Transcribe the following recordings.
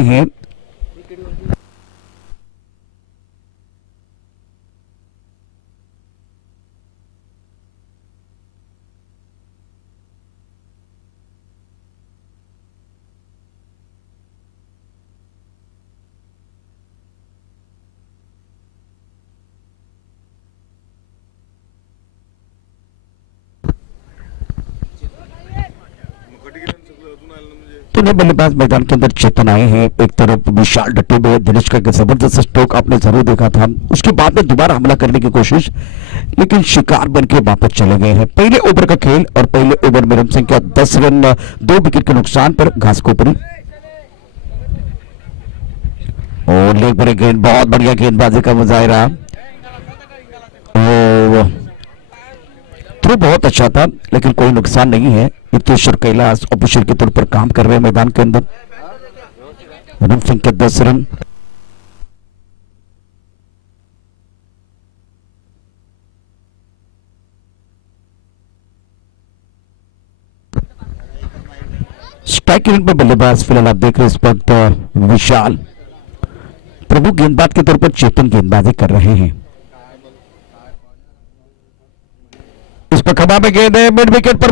रहे हैं। तो नए बल्लेबाज मैदान के अंदर चेतन आए हैं। एक तरफ विशाल डटे हुए, दिनेश का जबरदस्त स्ट्रोक आपने जरूर देखा था। उसके बाद में दोबारा हमला करने की कोशिश, लेकिन शिकार बन के वापस चले गए हैं। पहले ओवर का खेल और पहले ओवर में रन संख्या 10 रन 2 विकेट के नुकसान पर घास को ऊपरी और लेग पर गेंद, बहुत बढ़िया गेंदबाजी का मुजाहिरा। थ्रो बहुत अच्छा था, लेकिन कोई नुकसान नहीं है। नितेश्वर कैलाश ऑफिशियल के तौर पर काम कर रहे हैं मैदान के अंदर। रन संख्या 10 रन। स्ट्राइक रेट पर बल्लेबाज फिलहाल आप देख रहे हैं इस वक्त विशाल। प्रभु गेंदबाज के तौर पर चेतन गेंदबाजी कर रहे हैं। इस पर खबा में गेंद है, मिड विकेट पर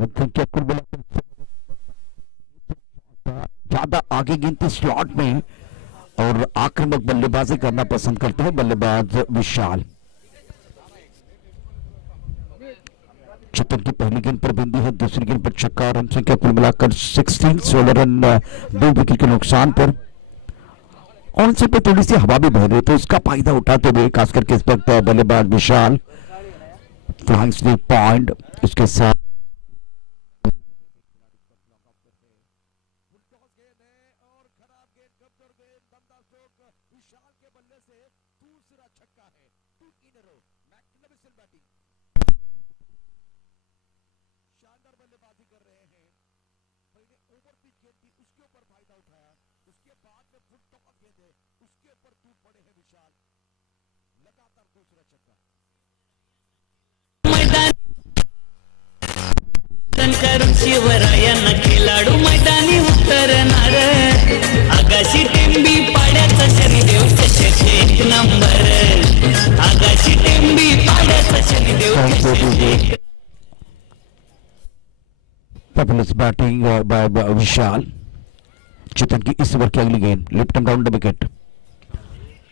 रन संख्या कुल मिलाकर ज्यादा आगे गिनती स्लॉट में और आक्रामक बल्लेबाजी करना पसंद करते हैं बल्लेबाज विशाल। चेतन की पहली गेंद पर बिंदी है, दूसरी गेंद पर छक्का। रन संख्या कुल मिलाकर 16 रन 2 विकेट के नुकसान पर। ऑन से पे थोड़ी सी हवा भी बह रही, तो इसका फायदा उठाते हुए खास करके इस वक्त बल्लेबाज विशाल फ्लाइंग स्वीप पॉइंट इसके साथ करून शिवरायांना खिलाडू मैदानी उतरणार. आगाशी टेंबी पाड्याचा शनिदेव चषक एक नंबर. आगाशी टेंबी पाड्याचा Shanidev. Fabulous batting by Vishal. Chetan की इस ओवर की अगली गेंद लेफ्ट एंड राउंड विकेट।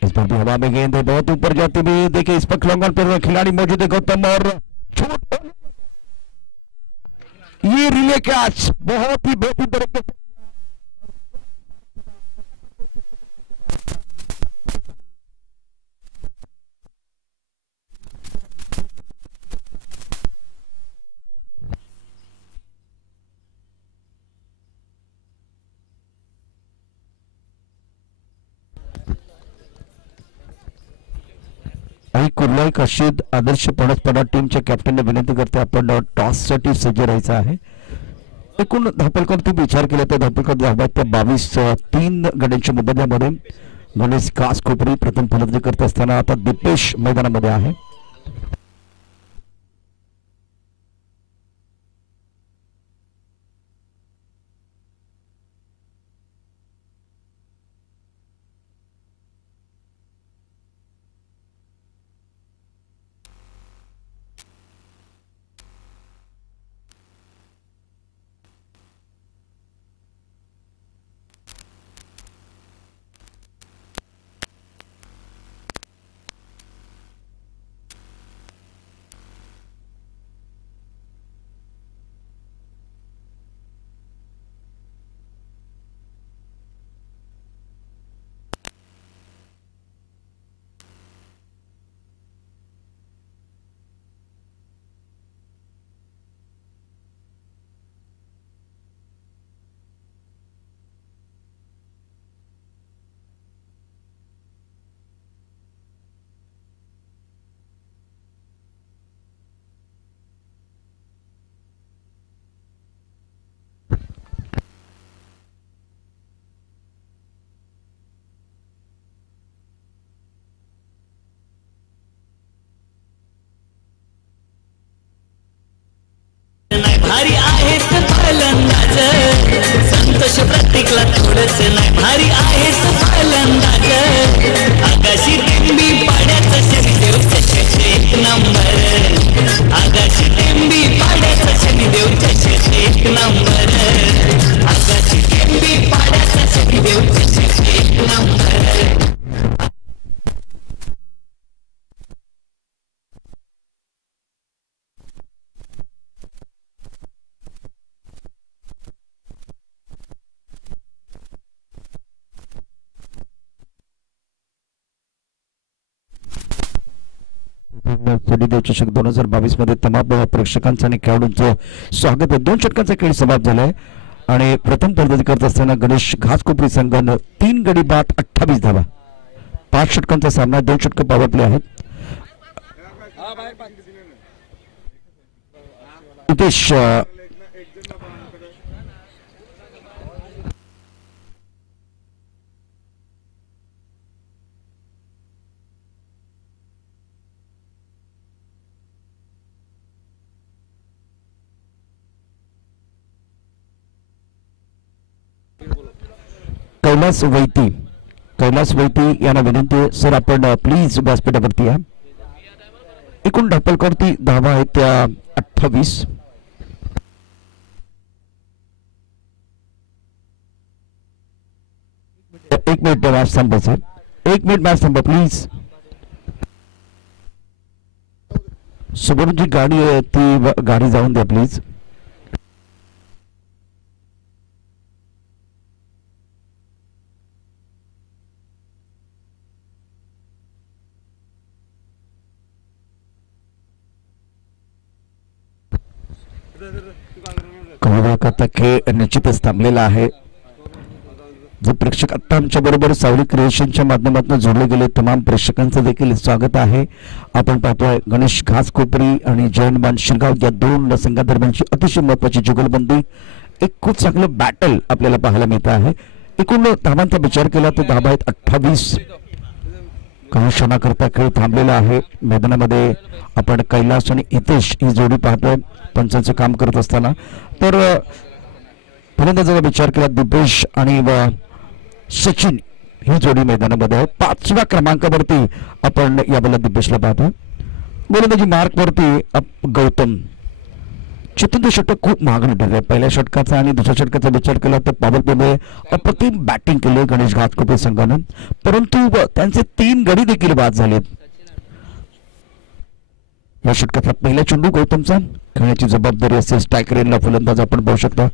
इस पर भी हवा में गेंद है, बहुत ऊपर जाती हुई। देखिए इस पर लॉन्ग ऑन पर खिलाड़ी मौजूद है गौतम, और छूट ये रिले कैच बहुत ही बेहतरीन तरीके से कुर्लाई कशीद आदर्श पणसपडा टीमच्या कॅप्टनने विनंती करते आपण टॉससाठी सज्ज राहायचं आहे. एकूण धावपलकांवरती विचार केला तर धावपलकर धावतात त्या 22-3 गड्यांच्या मोबदल्यामध्ये. गणेश कास कोपरी प्रथम फलंदाजी करत असताना आता दीपेश मैदानामध्ये आहे. भारी आहेत फलंदाज, संतोष प्रत्येकला थोडंच नाही, भारी आहेत फलंदाज. आकाशी टेंबी पाड्याचा शनिदेव चषक एक नंबर, आकाशी टेंबी पाड्याचा शनिदेव चषक एक नंबर, आकाशी टेंबी पाड्याचा शनिदेव चषक एक नंबर. शनिदेव चषक 2022 मध्ये तमाम प्रेक्षकांचं आणि खेळाडूंचं स्वागत आहे. 2 षटकांचा खेळ समाप्त झालाय आणि प्रथम फलंदाजी करत असताना गणेश घासकोपरी संघानं 3 गडी बाद 28 धावा. 5 षटकांचा सामना, 2 षटक पॉवर प्ले आहेत. नितेश कैलास वैती यांना विनंती आहे, सर आपण प्लीज व्यासपीठावरती या. एकूण ढकलकरती धावा आहेत त्या 28. एक मिनिट मॅच थांबा सर, 1 मिनिट मॅच थांबा प्लीज. समोरून जी गाडी आहे ती गाडी जाऊन द्या प्लीज. आता खेळ निश्चितच थांबलेला आहे. जे प्रेक्षक आता आमच्या बरोबर सावली क्रिएशनच्या माध्यमातून जोडले गेले तमाम प्रेक्षकांचं देखील स्वागत आहे. आपण पाहतोय गणेश घासकोपरी आणि जयंतबान शिरगाव या 2 संघादरम्यानची अतिशय महत्वाची जुगलबंदी, एक खूप चांगलं बॅटल आपल्याला पाहायला मिळत आहे. एकूण धावांचा विचार केला तर धावा आहेत 28. काही क्षणाकरता खेळ थांबलेला आहे. मैदानामध्ये आपण कैलास आणि हितेश ही जोडी पाहतोय पंचांचं काम करत असताना. तर फलंदाजाचा विचार केला दिपेश आणि सचिन ही जोडी मैदानामध्ये आहे. 5व्या क्रमांकावरती आपण यावेळेला दिपेशला पाहतोय. गोलंदाजी मार्कवरती गौतम. चतुर्थ षटक खूप महागडे ठरले. पहिल्या षटकाचा आणि दुसऱ्या षटकाचा विचार केला तर पॉवर प्लेमध्ये अप्रतिम बॅटिंग केले गणेश घासकोपरी संघानं, परंतु त्यांचे 3 गडी देखील बाद झालेत. या षटकातला पहिला चेंडू गौतमचा, खेळण्याची जबाबदारी असेल स्ट्रायकरला फलंदाज आपण पाहू शकता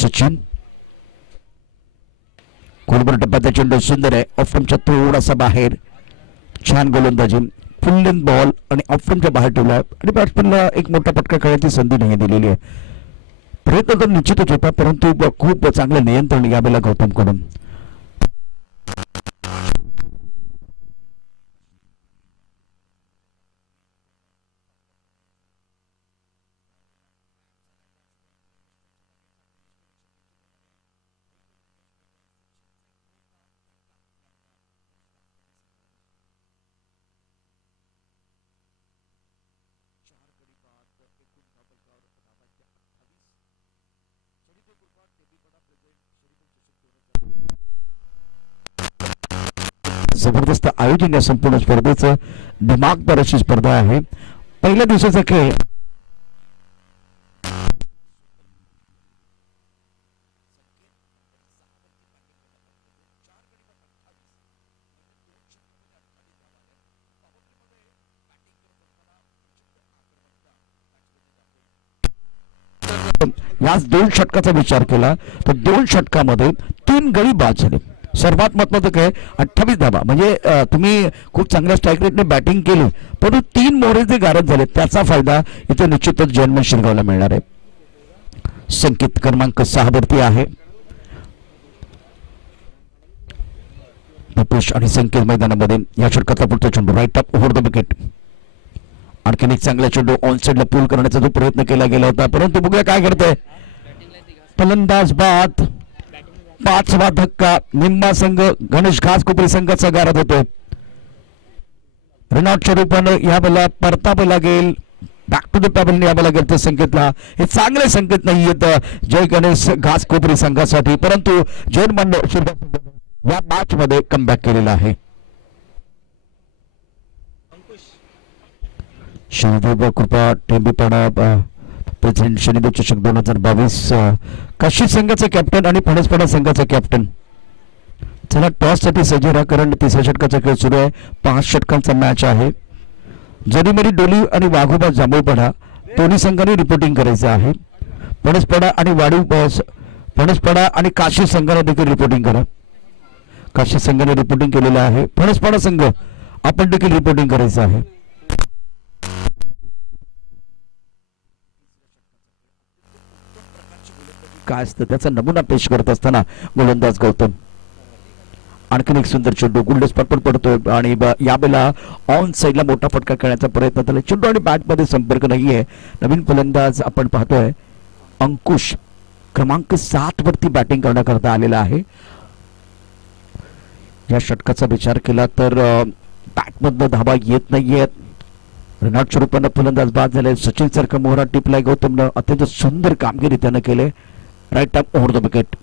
सचिन. खोलवर टप्प्याचा चेंडू सुंदर आहे, ऑफरमच्या थोडासा बाहेर. छान गोलंदाजी, फुल लेंथ बॉल आणि ऑफरमच्या बाहेर ठेवला आणि बॅट्समनला एक मोठा फटका खेळण्याची संधी नाही दिलेली आहे. प्रयत्न तर निश्चितच होता, परंतु खूप चांगलं नियंत्रण यावेळेला गौतमकडून. जबरदस्त आयोजन या संपूर्ण स्पर्धेचं, दिमागदार अशी स्पर्धा आहे. पहिल्या दिवसाचा खेळ याच 2 षटकाचा विचार केला तर 2 षटकामध्ये 3 गडी बाद झाले. सर्वात महत्वाचं काय 28 धावा, म्हणजे तुम्ही खूप चांगल्या स्ट्राईक रेटने बॅटिंग केली, परंतु 3 मोहरे जे गारद झाले त्याचा फायदा इथे निश्चितच जयंतबान शिरगावला मिळणार आहे. संकेत क्रमांक 6 वरती आहे. दीपेश आणि संकेत मैदानामध्ये. या षटकातला पुढचा चेंडू राईट अप ओव्हर द विकेट. आणखीन एक चांगला चेंडू ऑन साइडला पूल करण्याचा जो प्रयत्न केला गेला होता, परंतु बघूया काय करतोय फलंदाज बाद. 5वा धक्का. निम्मा संघ गणेश घासकोपरी संघाचा गारद होतोय. रनआउटच्या रूपानं यावेळेला परतावं लागेल बॅक टू द पॅबल यावं लागेल त्या संकेतला. हे चांगले संकेत नाही आहेत जय गणेश घास कोपरी संघासाठी, परंतु जैन मंडळ या मॅच मध्ये कमबॅक केलेला आहे. शनिदेव कृपा टेंबीपाडा प्रेसिडेंट शनिदेव चषक 2022 काशी संघाचा कॅप्टन आणि फणसपाडा संघाचा कॅप्टन. चला टॉस साठी सज्ज राहा, कारण तिसऱ्या षटकाचा खेळ सुरू आहे. 5 षटकांचा मॅच आहे. जरीमरी डोली आणि वाघोबा जांभूळपाडा दोन्ही संघांनी रिपोर्टिंग करायचं आहे. फणसपाडा आणि फणसपाडा आणि काशी संघाने देखील रिपोर्टिंग करा. काशी संघाने रिपोर्टिंग केलेलं आहे. फणसपाडा संघ आपण देखील रिपोर्टिंग करायचं आहे. काय असतं त्याचा नमुना पेश करत असताना गोलंदाज गौतम. आणखीन एक सुंदर चेंडू गुल्ड स्पॉट पण पडतोय आणि यावेळेला ऑन साईडला मोठा फटका खेळण्याचा प्रयत्न झाला. चेंडू आणि बॅट मध्ये संपर्क नाहीये. नवीन फलंदाज आपण पाहतोय अंकुश क्रमांक 7 वरती बॅटिंग करण्याकरता आलेला आहे. या षटकाचा विचार केला तर बॅटमधनं धावा येत नाहीयेत. रनआउटच्या रूपानं फलंदाज बाद झाले. सचिन सारखा मोहरा टिपलाय गौतमनं. अत्यंत सुंदर कामगिरी त्यानं केले. राईट अप ओव्हर द विकेट.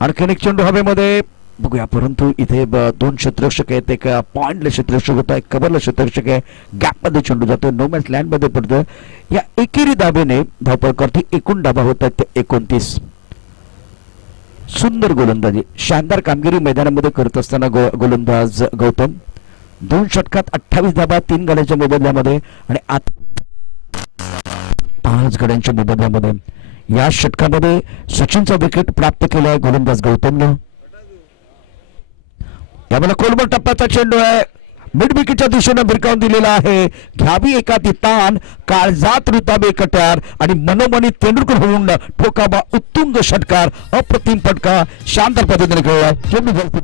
आणखीन एक चेंडू हवेमध्ये बघूया, परंतु इथे 2 क्षेत्ररक्षक आहेत. एक पॉइंटला क्षेत्ररक्षक होता, एक कव्हरला क्षेत्ररक्षक आहे. गॅपमध्ये चेंडू जातो, नो मॅच लँड मध्ये पडतोय. या एकेरी धावेने धावपळकरती एकूण धावा होत आहेत 29. सुंदर गोलंदाजी, शानदार कामगिरी मैदानामध्ये करत असताना गोलंदाज गौतम. 2 षटकात 28 धावा 3 गड्यांच्या मोबदल्यामध्ये आणि 5 गड्यांच्या मोबदल्यामध्ये. या षटकामध्ये सचिनचा विकेट प्राप्त केलाय गोलंदाज गौतमनं. यावेळेला कोलमर टप्प्याचा चेंडू आहे, मिड विकेटच्या दिशेने भिरकावून दिलेला आहे. घ्यावी एखादी ताण, काळजात रुताबे कट्यार आणि मनोमनी तेंडुलकर होऊन ठोकावा उत्तुंग षटकार. अप्रतिम फटका शानदार पद्धतीने खेळलाय. चेंडू विश्वास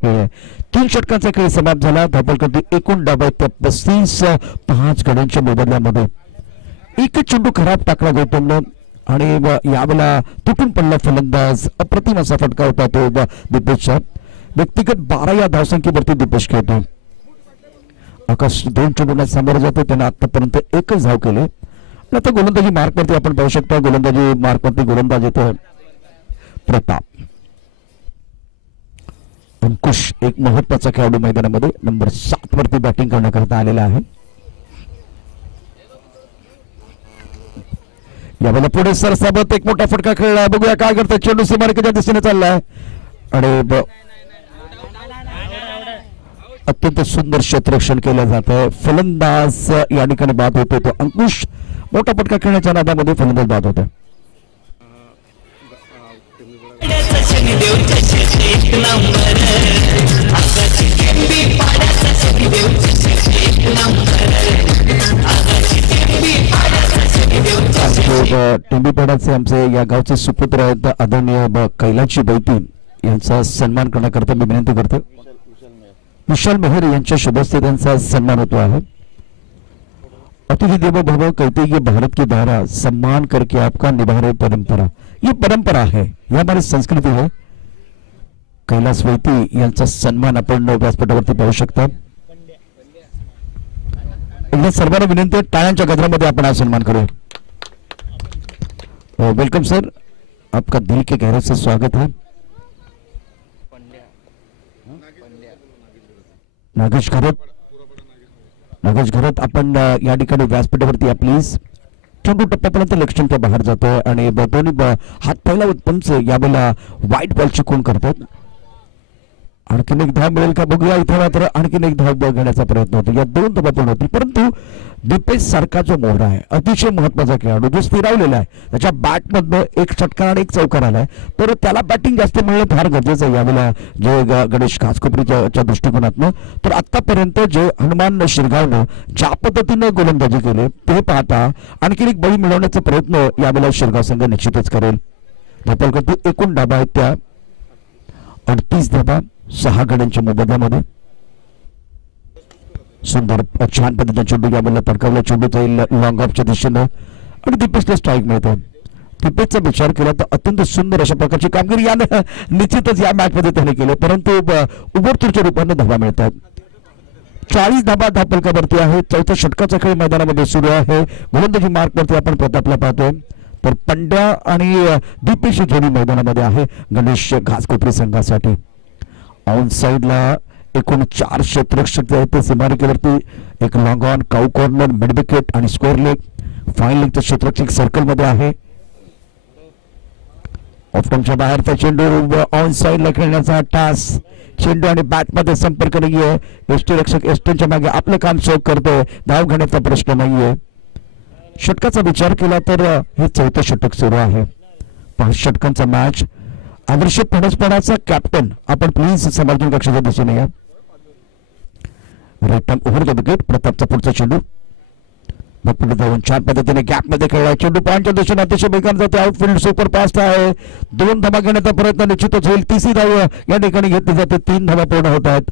खेळ 3 षटकांचा खेळ समाप्त झाला. धावपळकरती एकूण डाव 35 5 गड्यांच्या मोबदल्यामध्ये. एक चेंडू खराब टाकला गौतमनं आणि यावेळेला तुटून पडला फलंदाज. अप्रतिम असा फटका होता तो दिपेशचा. व्यक्तिगत 12 या धावसंख्येवरती दिपेश खेळतो. आकाश 2 चेंडूंना सामोरं जातो. त्याने आतापर्यंत 1च धाव केले. आता गोलंदाजी मार्कवरती आपण पाहू शकता. गोलंदाजी मार्कवरती गोलंदाज येतो प्रताप. अंकुश एक महत्वाचा खेळाडू मैदानामध्ये नंबर 7 वरती बॅटिंग करण्याकरता आलेला आहे. यावेळेला पुढे सरसाबत एक मोठा फटका खेळला. बघूया काय करतात. चेंडू सीमारेषेच्या दिशेने चाललाय आणि अत्यंत सुंदर क्षेत्ररक्षण केलं जातं. फलंदाज या ठिकाणी बाद होतो. तो अंकुश मोठा फटका खेळण्याच्या नादामध्ये फलंदाज बाद होतो. टेंबीपाड्याचे आमचे या गावचे सुपुत्र आहेत आदरणीय कैलाची बैती यांचा सन्मान करण्याकरता मी विनंती करतो. विशाल मेहर यांच्या शुभ हस्ते त्यांचा सन्मान होतो आहे. अतिथि देवो भव कहते ये भारत की धारा, सम्मान करके आपका निभा रहे परंपरा. ये परंपरा है, ये हमारी संस्कृती है. कैलास वैती यांचा सन्मान आपण व्यासपीठावरती पाहू शकता. एकदा सर्वांना विनंती आहे टाळ्यांच्या गजरामध्ये आपण हा सन्मान करूया. वेलकम सर, आपका दिल के गहरे से स्वागत है. नागेश घरत आपण या ठिकाणी व्यासपीठावरती या प्लीज. चेंडू टप्प्यापर्यंत लक्ष्यांच्या बाहेर जातोय आणि दोन्ही हात पहिला पंच यावेळेला व्हाईट बॉल चुकून करतात. आणखीन एक धाव मिळेल का बघूया. इथे मात्र आणखीन एक धाव घेण्याचा प्रयत्न होतो. या 2 धावा पूर्ण होतील, परंतु दीपेश सारखा जो मोहरा आहे, अतिशय महत्वाचा खेळाडू जो स्थिरावलेला आहे, त्याच्या बॅटमधनं एक षटकार आणि एक चौकार आलाय, तर त्याला बॅटिंग जास्त मिळणं फार गरजेचं आहे यावेळेला जे गणेश घासकोपरीच्या दृष्टिकोनातनं. तर आतापर्यंत जे हनुमान शिरगावनं ज्या पद्धतीनं गोलंदाजी केली ते पाहता आणखीन एक बळी मिळवण्याचा प्रयत्न यावेळेला शिरगाव संघ निश्चितच करेल. धापलकरती एकूण धाबा आहेत त्या 38 धाबा 6 गड्यांच्या मोबदल्यामध्ये. सुंदर छान पद्धतीने चेंडू यावेळेला पडकावला. चेंडू जाईल लॉंग ऑफच्या दिशेनं आणि दीपेशला स्ट्राईक मिळतो. दीपेशचा विचार केला तर अत्यंत सुंदर अशा प्रकारची कामगिरी यानं निश्चितच या मॅच मध्ये त्याने केले, परंतु उभरतूरच्या रूपाने धावा मिळतात. 40 धाबा धापलकावरती आहे. चौथ्या षटकाचा खेळ मैदानामध्ये सुरू आहे. गोलंदाजी मार्कवरती आपण प्रतापला पाहतोय, तर पंड्या आणि दीपेश जोडी मैदानामध्ये आहे गणेश घासकोपरी संघासाठी. ऑन साइडला एकूण 4 क्षेत्ररक्षक आहेत ते सीमारेखेवरती. एक long on, cow corner, mid wicket आणि स्क्वेअर लेग. फाईन लेगचं क्षेत्ररक्षक सर्कलमध्ये आहे. ऑफटमच्या बाहेरचा चेंडू ऑन साइडला खेळण्याचा टास. चेंडू आणि बॅटमध्ये संपर्क नाहीये. यष्टीरक्षक एस्टनच्या मागे आपलं काम चोख करतोय. धाव घेण्याचा प्रश्न नाहीये. षटकाचा विचार केला तर हे 4थं षटक सुरू आहे. 5 षटकांचा मॅच. आदर्श फणसपणाचा कॅप्टन आपण प्लीज समर्थन कक्षाच्या दिसून या. Right arm over the wicket. प्रतापचा पुढचा चेंडू पुढे जाऊन छान पद्धतीने गॅप मध्ये खेळला. चेंडू पॉईंटच्या दिशेने अतिशय वेगाने जाते. आउटफील्ड सुपर फास्ट आहे. 2 धावा घेण्याचा प्रयत्न निश्चितच होईल. 3री धाव या ठिकाणी घेतली जाते. 3 धावा पूर्ण होत आहेत.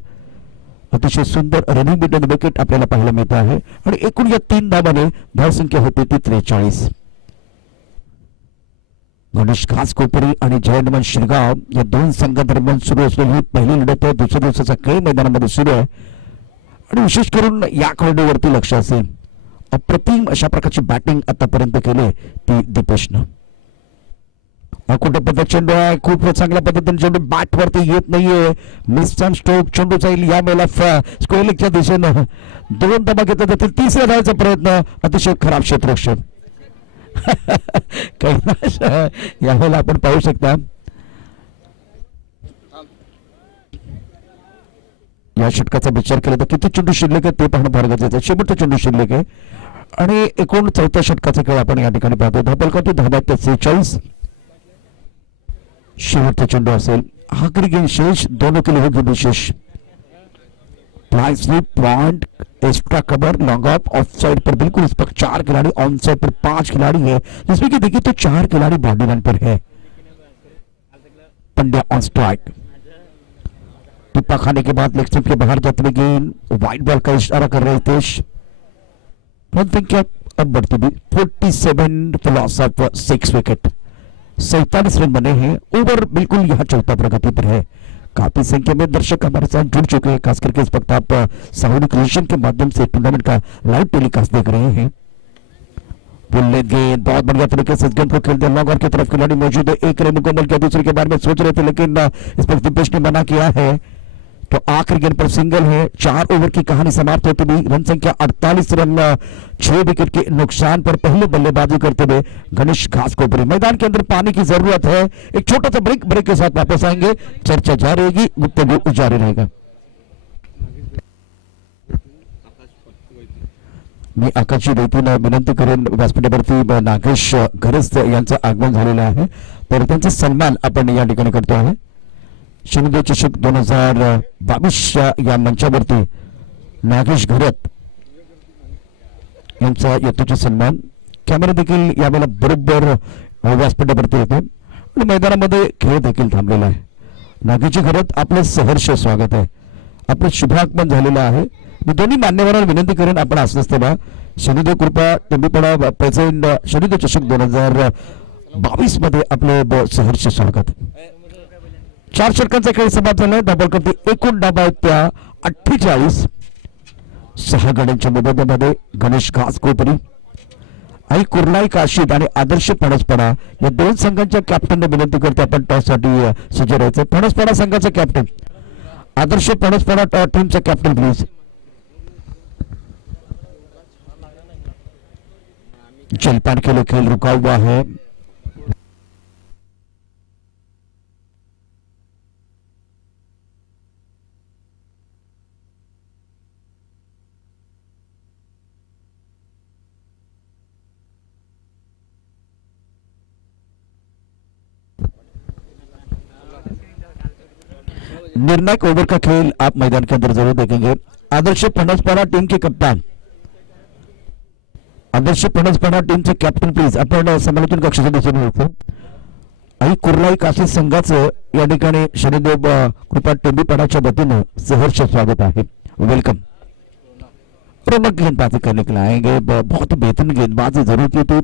अतिशय सुंदर रनिंग बिटन विकेट आपल्याला पाहायला मिळत आहे आणि एकूण या 3 धावाने धावसंख्या होती ती 43. गणेश घासकोपरी आणि जय हनुमान शिरगाव या 2 संघादरम्यान सुरू असलेली पहिली लढत आहे. दुसऱ्या दिवसाचा खेळ मैदानामध्ये सुरू आहे आणि विशेष करून या खेळाडूवरती लक्ष असेल. अप्रतिम अशा प्रकारची बॅटिंग आतापर्यंत केली ती दीपेशनं. कुठं चेंडू आहे. खूप चांगल्या पद्धतीने चेंडू बॅट वरती येत नाहीये. मिस्टन स्ट्रोक. चेंडू जाईल या वेळेला स्क्वेअर लेगच्या दिशेनं. 2 धावा घेतल्या जातील. 3ऱ्या धावाचा प्रयत्न. अतिशय खराब क्षेत्ररक्षक कैलाश यावेळेला आपण पाहू शकता. या षटकाचा विचार केला तर किती चेंडू शिल्लक आहे ते पाहणं फार गरजेचं आहे. शेवटचा चेंडू शिल्लक आहे आणि एकूण 4थ्या षटकाचा खेळ आपण या ठिकाणी पाहतो. धापलकरती धाबा 46. शेवटचा चेंडू असेल. आखरी गेम शेष. दोनों के लिए होगी विशेष. Fly sweep, point, extra cover, long off side पर बिल्कुल इस पर 4 खिलाड़ी, ऑन साइड पर 5 खिलाड़ी है, जिसमें कि देखिए तो 4 खिलाड़ी बाउंड्री लाइन पर है. Pandya on strike. टिप्पा खाने के बाद लेग स्टंप के बाहर जाते हुए गेंद. वाइड बॉल का इशारा कर रहे हितेश. रन संख्या अब बढ़ती हुई 47 for loss of 6 wicket. 47 run बने हैं. ओवर बिल्कुल यहाँ 4था प्रगति पर है. काफी संख्या में दर्शक हमारे साथ जुड़ चुके हैं. खास करके इस वक्त आप साउदी क्रिएशन के माध्यम से टूर्नामेंट का लाइव टेलीकास्ट देख रहे हैं. गेंद बहुत बढ़िया तरीके से इस गेंद को खेलते हैं. लॉन्ग की तरफ खिलाड़ी मौजूद है. एक रन मुकम्मल किया. दूसरे के बारे में सोच रहे थे लेकिन इस पर दीपेश ने मना किया है. तो आखिरी गेंद पर सिंगल है. 4 ओवर की कहानी समाप्त होती हुई. रन संख्या 48 रन 6 विकेट के नुकसान पर पहले बल्लेबाजी करते हुए गणेश घासकोपरी. मैदान के अंदर पानी की जरूरत है. एक छोटा सा ब्रेक के साथ वापस आएंगे. चर्चा जारी रहेगी. गुफ्तगू जारी रहेगा. मी आकाशची वतीनं विनंती करेन व्यासपीठावरती नागेश घरस यांचं आगमन झालेलं आहे, तर त्यांचा सन्मान आपण या ठिकाणी करतो आहे. शनिदेव चषक 2022 या मंचावरती नागेश घरत यांचा यथोचित सन्मान. कॅमेरा देखील यावेळेला बरोबर व्यासपीठावरती येतो आणि मैदानामध्ये खेळ देखील थांबलेला आहे. नागेश घरत आपलं सहर्ष स्वागत आहे. आपलं शुभागमन झालेलं आहे. मी दोन्ही मान्यवरांना विनंती करेन आपण असंच तेव्हा शनिदेव कृपा तुम्ही पण प्रेझेंट शनिदेव चषक 2022 मध्ये आपलं सहर्ष स्वागत. 4 षटकांचा खेळ समाप्त झालाय. धाबलकरती एकूण धाबा आहेत त्या 48. 6 गड्यांच्या मोबदल्यामध्ये गणेश घासकोपरी आणि कुर्लाई काशीद आणि आदर्श फणसपडा या 2 संघांच्या कॅप्टनने विनंती करते आपण टॉस साठी सज्ज राहायचं. फणसपडा संघाचा कॅप्टन आदर्श फणसपडा टीमचा कॅप्टन प्लीज. जलपान के लिए खेल रुका हुआ है. निर्णायक ओवर का खेल आप मैदान के अंदर जरूर देखेंगे। आदर्श फणसपारा टीम के कप्तान, आदर्श फणसपारा टीमचे कॅप्टन प्लीज आपण समालोचन कक्षाच्या दिशेने होतो आणि कुर्लाई काशी संघाचं या ठिकाणी शनिदेव कृपा टेंबीपाडाच्या वतीने सहर्ष स्वागत है, वेलकम। रौनक गेंदबाजी करने के लिए आएंगे, बहुत ही बेहतरीन गेंदबाजी जरूर की थी,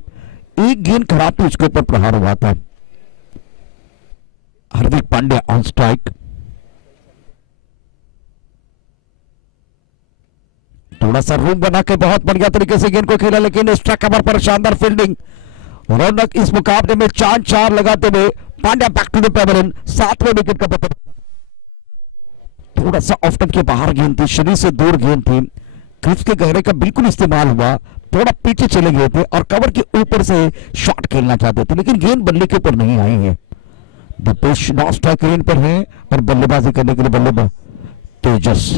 एक गेंद खराब थी उसके ऊपर प्रहार हुआ था। हार्दिक पांड्या ऑन स्ट्राइक, थोड़ा सा रूम बना के बहुत बढ़िया तरीके से गेंद को खेला, लेकिन स्ट्राइक कवर पर शानदार फील्डिंग। रौनक इस मुकाबले में 4-4 लगाते हुए Pandya back to the pavilion, 7वें विकेट का पतन। थोड़ा सा ऑफ स्टंप के बाहर गेंद थी, शरीर से दूर गेंद थी, क्रीज के गहरे का बिल्कुल इस्तेमाल हुआ, थोड़ा पीछे चले गए थे और कवर के ऊपर से शॉट खेलना चाहते थे, लेकिन गेंद बल्ले के ऊपर नहीं आई है। दीपेश नॉन स्ट्राइक रेंज पर है और बल्लेबाजी करने के लिए बल्लेबाज तेजस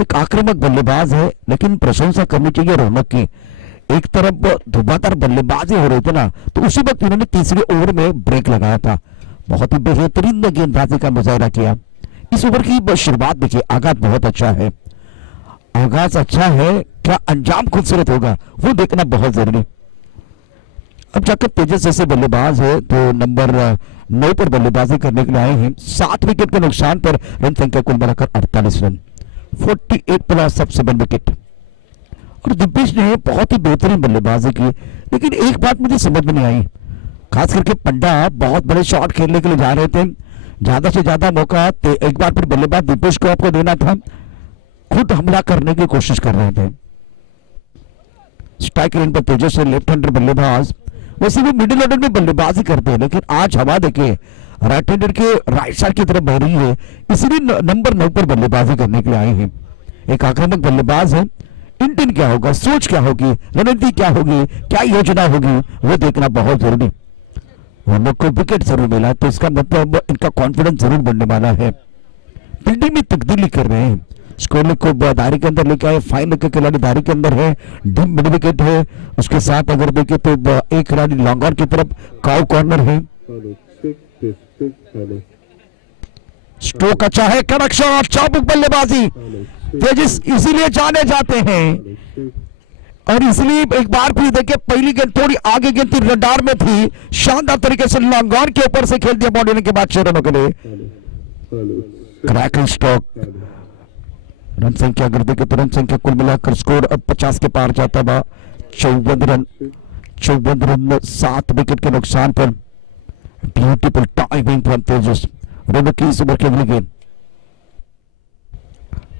एक आक्रामक बल्लेबाज है, लेकिन प्रशंसा करनी चाहिए रौनक की। एक तरफ धुआंधार बल्लेबाजी हो रही थी ना, तो उसी वक्त उन्होंने तीसरे ओवर में ब्रेक लगाया था, बहुत ही बेहतरीन गेंदबाजी का मुजाहरा किया। इस ओवर की शुरुआत देखिए, आगाज बहुत अच्छा है, आगाज अच्छा है, क्या अंजाम खूबसूरत होगा वो देखना बहुत जरूरी। अब जाकर तेजस जैसे बल्लेबाज है तो नंबर 9 पर बल्लेबाजी करने के लिए आए हैं। 7 विकेट के नुकसान पर रन संख्या कुल मिलाकर 48 रन, 48 प्लस सब 7 विकेट। और दिपेश ने बहुत ही बेहतरीन बल्लेबाजी की, लेकिन एक बात मुझे समझ में नहीं आई, खास करके पंडा बहुत बड़े शॉट खेलने के लिए जा रहे थे, ज्यादा से ज्यादा मौका एक बार फिर बल्लेबाज दिपेश को आपको देना था, खुद हमला करने की कोशिश कर रहे थे। स्ट्राइक रेंज पर तेजस से लेफ्ट हैंडर बल्लेबाज, वैसे भी मिडिल ऑर्डर में बल्लेबाजी करते हैं, लेकिन आज हवा देखिए राइट हैंडर के राइट साइड की तरफ बह रही है, इसलिए नंबर 9 पर बल्लेबाजी करने के लिए आए हैं। एक आक्रामक बल्लेबाज है, इंटेंट क्या होगा, सोच क्या होगी, रणनीति क्या होगी, क्या योजना होगी वो देखना बहुत जरूरी। हम लोग को विकेट जरूर मिला तो इसका मतलब इनका कॉन्फिडेंस जरूर बढ़ने वाला है। फील्डिंग में तब्दीली कर रहे हैं, स्कोर को दायरे के अंदर लेके आए, फाइन के खिलाड़ी दायरे के अंदर है, डीप मिड विकेट है, उसके साथ अगर देखे तो एक खिलाड़ी लॉन्ग ऑन की तरफ काउ कॉर्नर है। स्ट्रोक अच्छा है, कड़क शॉट, चाबुक बल्लेबाजी, तेजस इसीलिए जाने जाते हैं। और इसलिए एक बार फिर देखिए, पहली गेंद थोड़ी आगे गेंद थी, रडार में थी, शानदार तरीके से लॉन्ग ऑन के ऊपर से खेल दिया बॉडी के बाद 6 रनों के लिए। क्रैकिंग स्ट्रोक, रन संख्या अगर देखें तो रन संख्या कुल मिलाकर स्कोर अब 50 के पार जाता हुआ, 54 रन 7 विकेट के नुकसान पर। ब्यूटीफुल टाइमिंग फ्रॉम तेजस, रनों की इस ओवर की अगली गेंद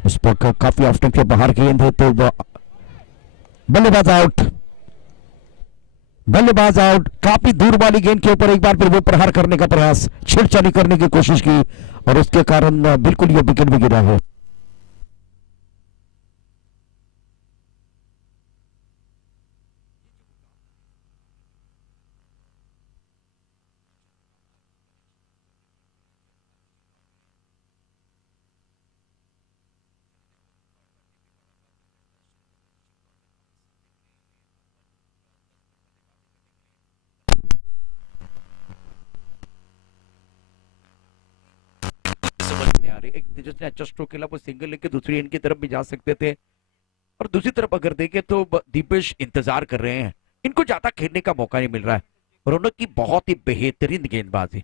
उस पर काफी ऑफ स्टंप के बाहर गेंद है तो बल्लेबाज आउट, बल्लेबाज आउट। काफी दूर वाली गेंद के ऊपर एक बार फिर वो प्रहार करने का प्रयास, छेड़छाड़ी करने की कोशिश की और उसके कारण बिल्कुल ये विकेट भी गिरा है। एक तेजस ने अच्छा स्ट्रोक खेला, वो सिंगल लेके दूसरी एंड की तरफ भी जा सकते थे। और दूसरी तरफ अगर देखें तो दीपेश इंतजार कर रहे हैं, इनको ज्यादा खेलने का मौका नहीं मिल रहा है। रौनक की बहुत ही बेहतरीन गेंदबाजी,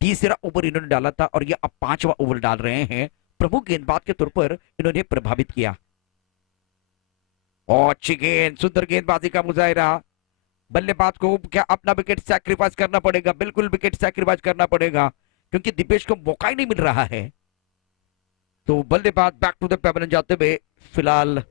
तीसरा ओवर इन्होंने डाला था और ये अब 5वां ओवर डाल रहे हैं। प्रमुख गेंदबाज के तौर पर इन्होंने प्रभावित किया। और अच्छी गेंद, सुंदर गेंदबाजी का मुजाहिरा। बल्लेबाज को क्या अपना विकेट सैक्रिफाइस करना पड़ेगा? बिल्कुल विकेट सैक्रिफाइस करना पड़ेगा, क्योंकि दीपेश को मौका ही नहीं मिल रहा है। तो बल्लेबाज बैक टू द पेविलियन जाते हुए फिलहाल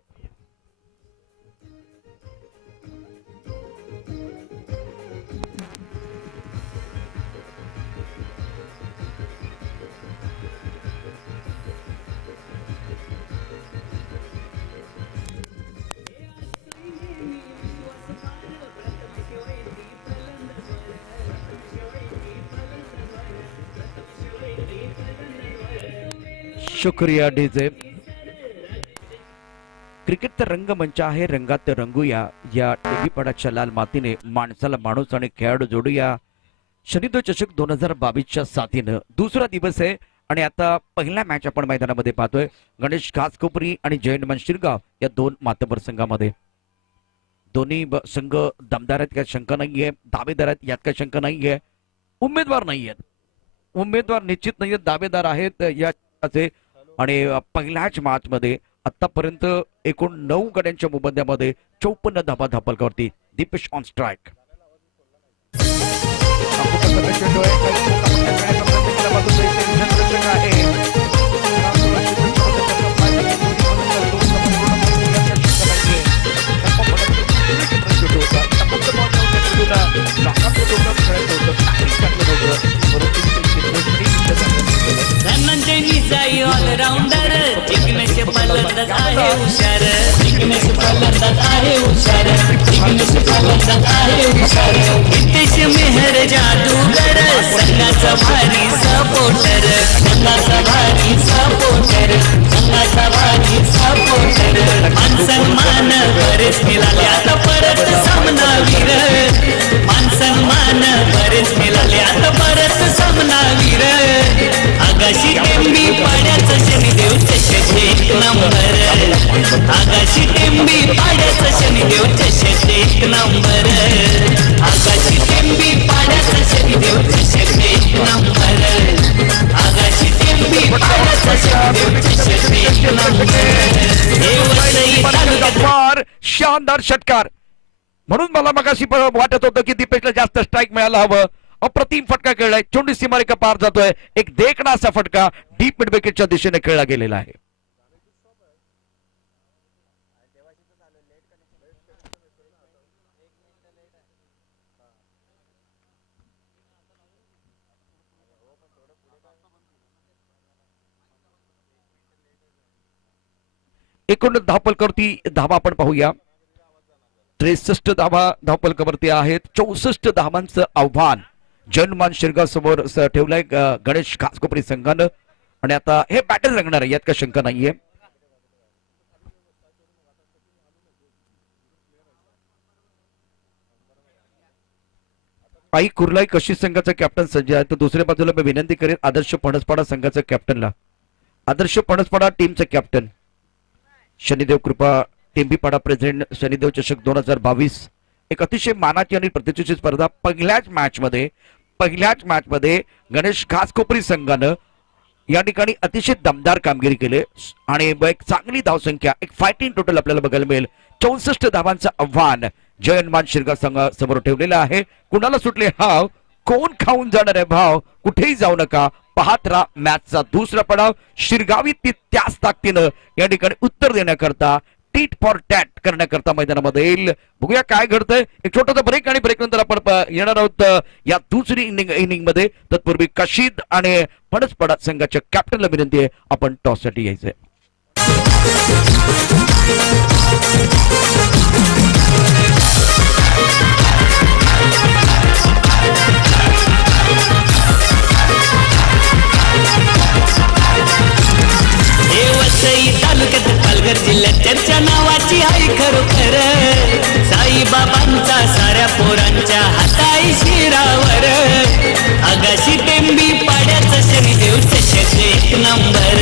शुक्रिया डीजे। क्रिकेट तर रंगमंच आहे, रंगात रंगूया या टीव्ही पडाच्या लाल मातीने माणसाला माणूस आणि खेळाडू जोडूया शनिदेव चषक 2022च्या साथीनं दुसरा दिवस आहे आणि आता पहिला मॅच आपण मैदानामध्ये पाहतोय गणेश घासकोपरी आणि जयंत शिरगाव या दोन मातबर संघामध्ये. दोन्ही संघ दमदार आहेत, काही शंका नाहीये. दावेदार आहेत, यात काही शंका नाहीये. उमेदवार नाहीयेत, उमेदवार निश्चित नाहीयेत, दावेदार आहेत याचे. आणि पहिल्याच मॅच मध्ये आतापर्यंत एकूण 9 गड्यांच्या मोबदल्यामध्ये 54 धावा धापलकावरती. Deepesh on strike. Dhananjay Nijai allrounder Jignesh फलंदाज आहे हुशार जिग्नेश फलंदाज आहे हुशार जिग्नेश फलंदाज आहे हुशार हितेश मेहर जादूगर संघाचा भारी सपोर्टर संघाचा भारी सपोर्टर संघाचा भारी सपोर्टर मान सन्मान बरेच मिळाले आता परत सामनावीर मान सन्मान बरेच मिळाले आता परत सामनावीर आगाशी टेंबी पाड्याचा शनिदेव चषक एक नंबर आगाशी टेंबी पाड्याचा शनिदेव चषक एक नंबर आगाशी टेंबी पाड्याचा शनिदेव चषक एक नंबर आगाशी टेंबी पाड्याचा शनिदेव चषक एक नंबर हे वसई तालुक्यात शानदार षटकार. म्हणून मला मगाशी वाटत होतं की दीपेशला जास्त स्ट्राईक मिळायला हवं. अप्रतिम फटका खेळलाय, चोंडी सीमारेखा पार जातोय. एक देखणा असा फटका डीप मिड विकेटच्या दिशेने खेळला गेलेला आहे. एकूण धावपलकावरती धावा आपण पाहूया. 63 धावा धावपलकावरती आहेत. 64 धावांचं आव्हान जयंत शिरगाव समोर ठेवलंय गणेश घासकोपरी संघानं. आणि आता हे बॅटल रंगणार आहे, यात काही शंका नाहीये. आई कुर्लाई कशी संघाचा कॅप्टन सज्ज आहे, तर दुसऱ्या बाजूला मी विनंती करेन आदर्श फणसपाडा संघाच्या कॅप्टनला. आदर्श फणसपाडा टीमचे कॅप्टन शनिदेव कृपा टेंबीपाडा प्रेसिडेंट शनिदेव चषक 2022 एक अतिशय मानाची आणि प्रतिष्ठेची स्पर्धा. पहिल्याच मॅच मध्ये गणेश घासकोपरी संघानं या ठिकाणी अतिशय दमदार कामगिरी केली आणि एक चांगली धावसंख्या, एक फायटिंग टोटल आपल्याला बघायला मिळेल. 64 धावांचं आव्हान जयंत शिरगाव संघा समोर ठेवलेलं आहे. कुणाला सुटले हाव, कोण खाऊन जाणार आहे भाव, कुठेही जाऊ नका, पाहत राहा मॅचचा दुसरा पडाव. शिरगावी ती त्याच ताकदीनं या ठिकाणी उत्तर देण्याकरता टीट फॉर टॅट करण्याकरता मैदानामध्ये येईल. बघूया काय घडतंय. एक छोटासा ब्रेक आणि ब्रेक नंतर आपण येणार आहोत या दुसरी इनिंग मध्ये. तत्पूर्वी कशीद आणि फणसपाडा संघाच्या कॅप्टनला विनंती आहे आपण टॉस साठी यायचंय. तालुक्यात पालघर जिल्ह्यात चर्चा नावाची आहे खरोखर. साईबाबांचा साऱ्या पोरांच्या हाताई शिरावर आगाशी टेंबी पाड्याचा शनिदेव चषक एक नंबर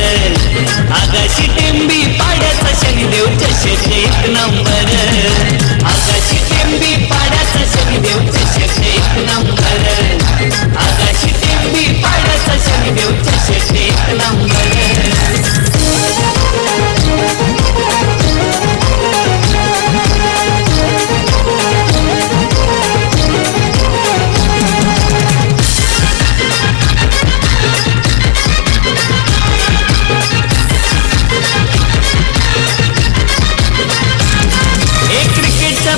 आगाशी टेंबी पाड्याचा शनिदेव चषक एक नंबर आगाशी टेंबी पाड्याचा शनिदेव चषक एक नंबर आगाशी टेंबी पाड्याचा शनिदेव चषक एक नंबर.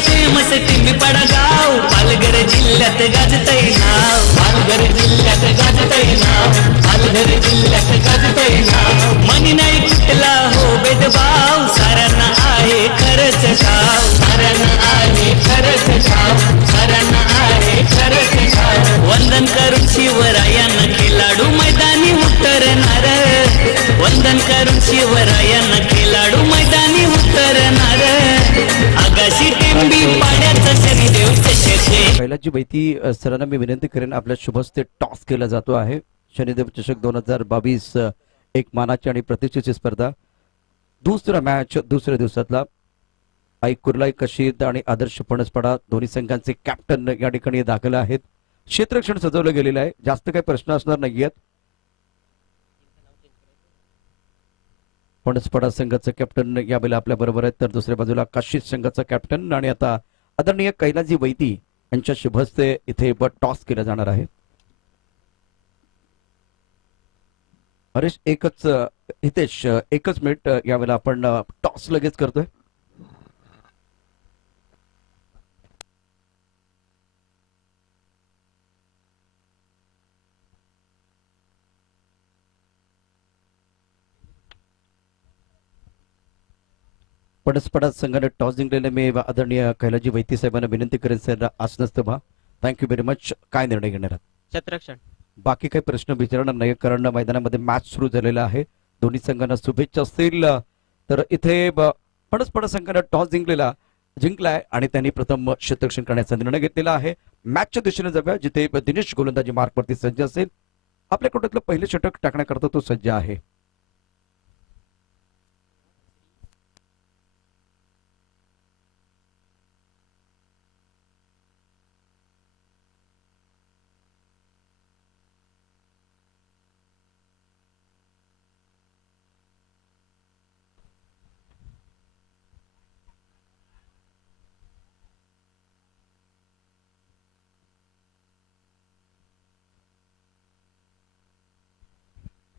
फेमस टिंबीपाडा गाव पालघर जिल्ह्यात गाजतय नाव पालघर जिल्ह्यात गाजतय नाव पालघर जिल्ह्यात गाजतय नाव. मनी नाही कुठला हो भेदभाव साऱ्यांना आहे खरंच ठाव साऱ्यांना आहे खरंच ठाव साऱ्यांना आहे खरंच ठाव. वंदन करून शिवरायांना खेळाडू मैदानी उतरणार वंदन करून शिवरायांना खेळाडू मैदानी उतरणार आगाशी टेंबी पाड्याचा शनिदेव चषक घे. कैलासजी वैती सरांना मी विनंती करेन, आपल्या शुभ हस्ते टॉस केला जातो आहे. शनिदेव चषक 2022 एक मानाची आणि प्रतिष्ठेची स्पर्धा. दुसरा मॅच दुसऱ्या दिवसातला. आई कुर्लाई कशीद आणि आदर्श फणसपाडा दोन्ही संघांचे कॅप्टन या ठिकाणी दाखल आहेत. क्षेत्ररक्षण सजवलं गेलेलं आहे, जास्त काही प्रश्न असणार नाहीयेत. फणसपाडा संघाचं कॅप्टन यावेळेला आपल्या बरोबर आहेत, तर दुसऱ्या बाजूला काशीद संघाचा कॅप्टन आणि आता आदरणीय कैलासजी वैती यांच्या शुभ हस्ते इथे टॉस केला जाणार आहे. हरेश एकच हितेश एकच मिनिट, यावेळेला आपण टॉस लगेच करतोय. फणसपाडा संघाने टॉस जिंकलेले मी आदरणीय कैलासजी वैती साहेबांना विनंती करेन, सर आसनस्थ व्हा. Thank you very much. काय निर्णय घेणार आहात? क्षेत्ररक्षण. बाकी काही प्रश्न विचारणार नाही, कारण मैदानामध्ये मॅच सुरू झालेला आहे. दोन्ही संघांना शुभेच्छा असतील. तर इथे फणसपाडा संघाने टॉस जिंकलाय आणि त्यांनी प्रथम क्षेत्ररक्षण करण्याचा निर्णय घेतलेला आहे. मॅचच्या दिशेने जाऊया, जिथे दिनेश गोलंदाजी मार्कवरती सज्ज असेल. आपल्या कोट्यातलं पहिले षटक टाकण्याकरता तो सज्ज आहे.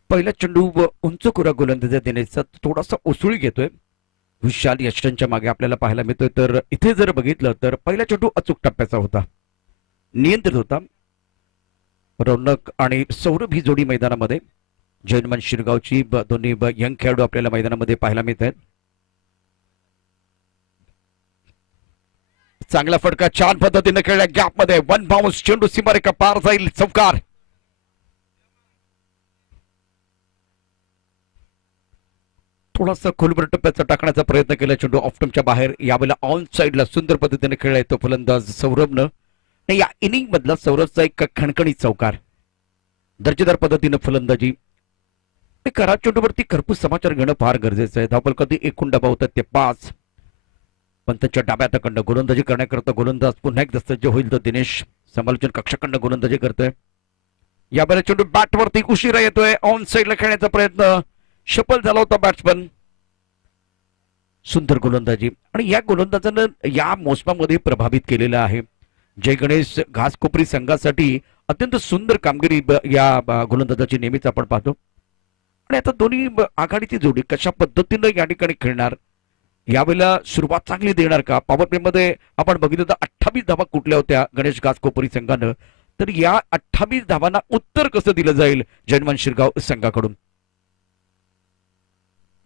पहिला चेंडू उंच कुरा गोलंदाजा देण्याचा थोडासा उसळी घेतोय. विशाल यशवंतच्या मागे आपल्याला पाहायला मिळतोय. तर इथे जर बघितलं तर पहिला चेंडू अचूक टप्प्याचा होता, नियंत्रित होता. रौनक आणि सौरभ ही जोडी मैदानामध्ये. जैनमान शिरगावची दोन्ही यंग खेळाडू आपल्याला मैदानामध्ये पाहायला मिळत आहेत. चांगला फटका छान पद्धतीने खेळल्या गॅपमध्ये. वन बाउन्स चेंडू सीमारेखा पार जाईल. चौकार. थोडासा खोलवर टप्प्याचा टाकण्याचा प्रयत्न केला. चेंडू ऑफ्टमच्या बाहेर. यावेळेला ऑन साइडला सुंदर पद्धतीने खेळला येतो फलंदाज सौरभनं. या इनिंग मधला सौरभचा एक खणखणीत चौकार. दर्जेदार पद्धतीने फलंदाजी. खराब चेंडूवरती खरपूस समाचार घेणं फार गरजेचं आहे. धावपल कधी एकूण डबा होतात ते 5. पण त्याच्या डाव्या हाताकडनं गोलंदाजी करण्याकरता गोलंदाज पुन्हा एकदा सज्ज होईल. तर दिनेश समालोचन कक्षाकडनं गोलंदाजी करतोय. यावेळेला चेंडू बॅटवरती उशिरा येतोय. ऑन साइडला खेळण्याचा प्रयत्न सफल झाला होता बॅट्समन. सुंदर गोलंदाजी आणि या गोलंदाजानं या मोसमामध्ये प्रभावित केलेलं आहे. जय गणेश घासकोपरी संघासाठी अत्यंत सुंदर कामगिरी या गोलंदाजाची नेहमीच आपण पाहतो. आणि आता दोन्ही आघाडीची जोडी कशा पद्धतीनं या ठिकाणी खेळणार, यावेळेला सुरुवात चांगली देणार का? पॉवर प्ले मध्ये आपण बघितलं तर 28 धावा कुठल्या होत्या गणेश घासकोपरी संघानं. तर या 28 धावांना उत्तर कसं दिलं जाईल जैनमान शिरगाव संघाकडून?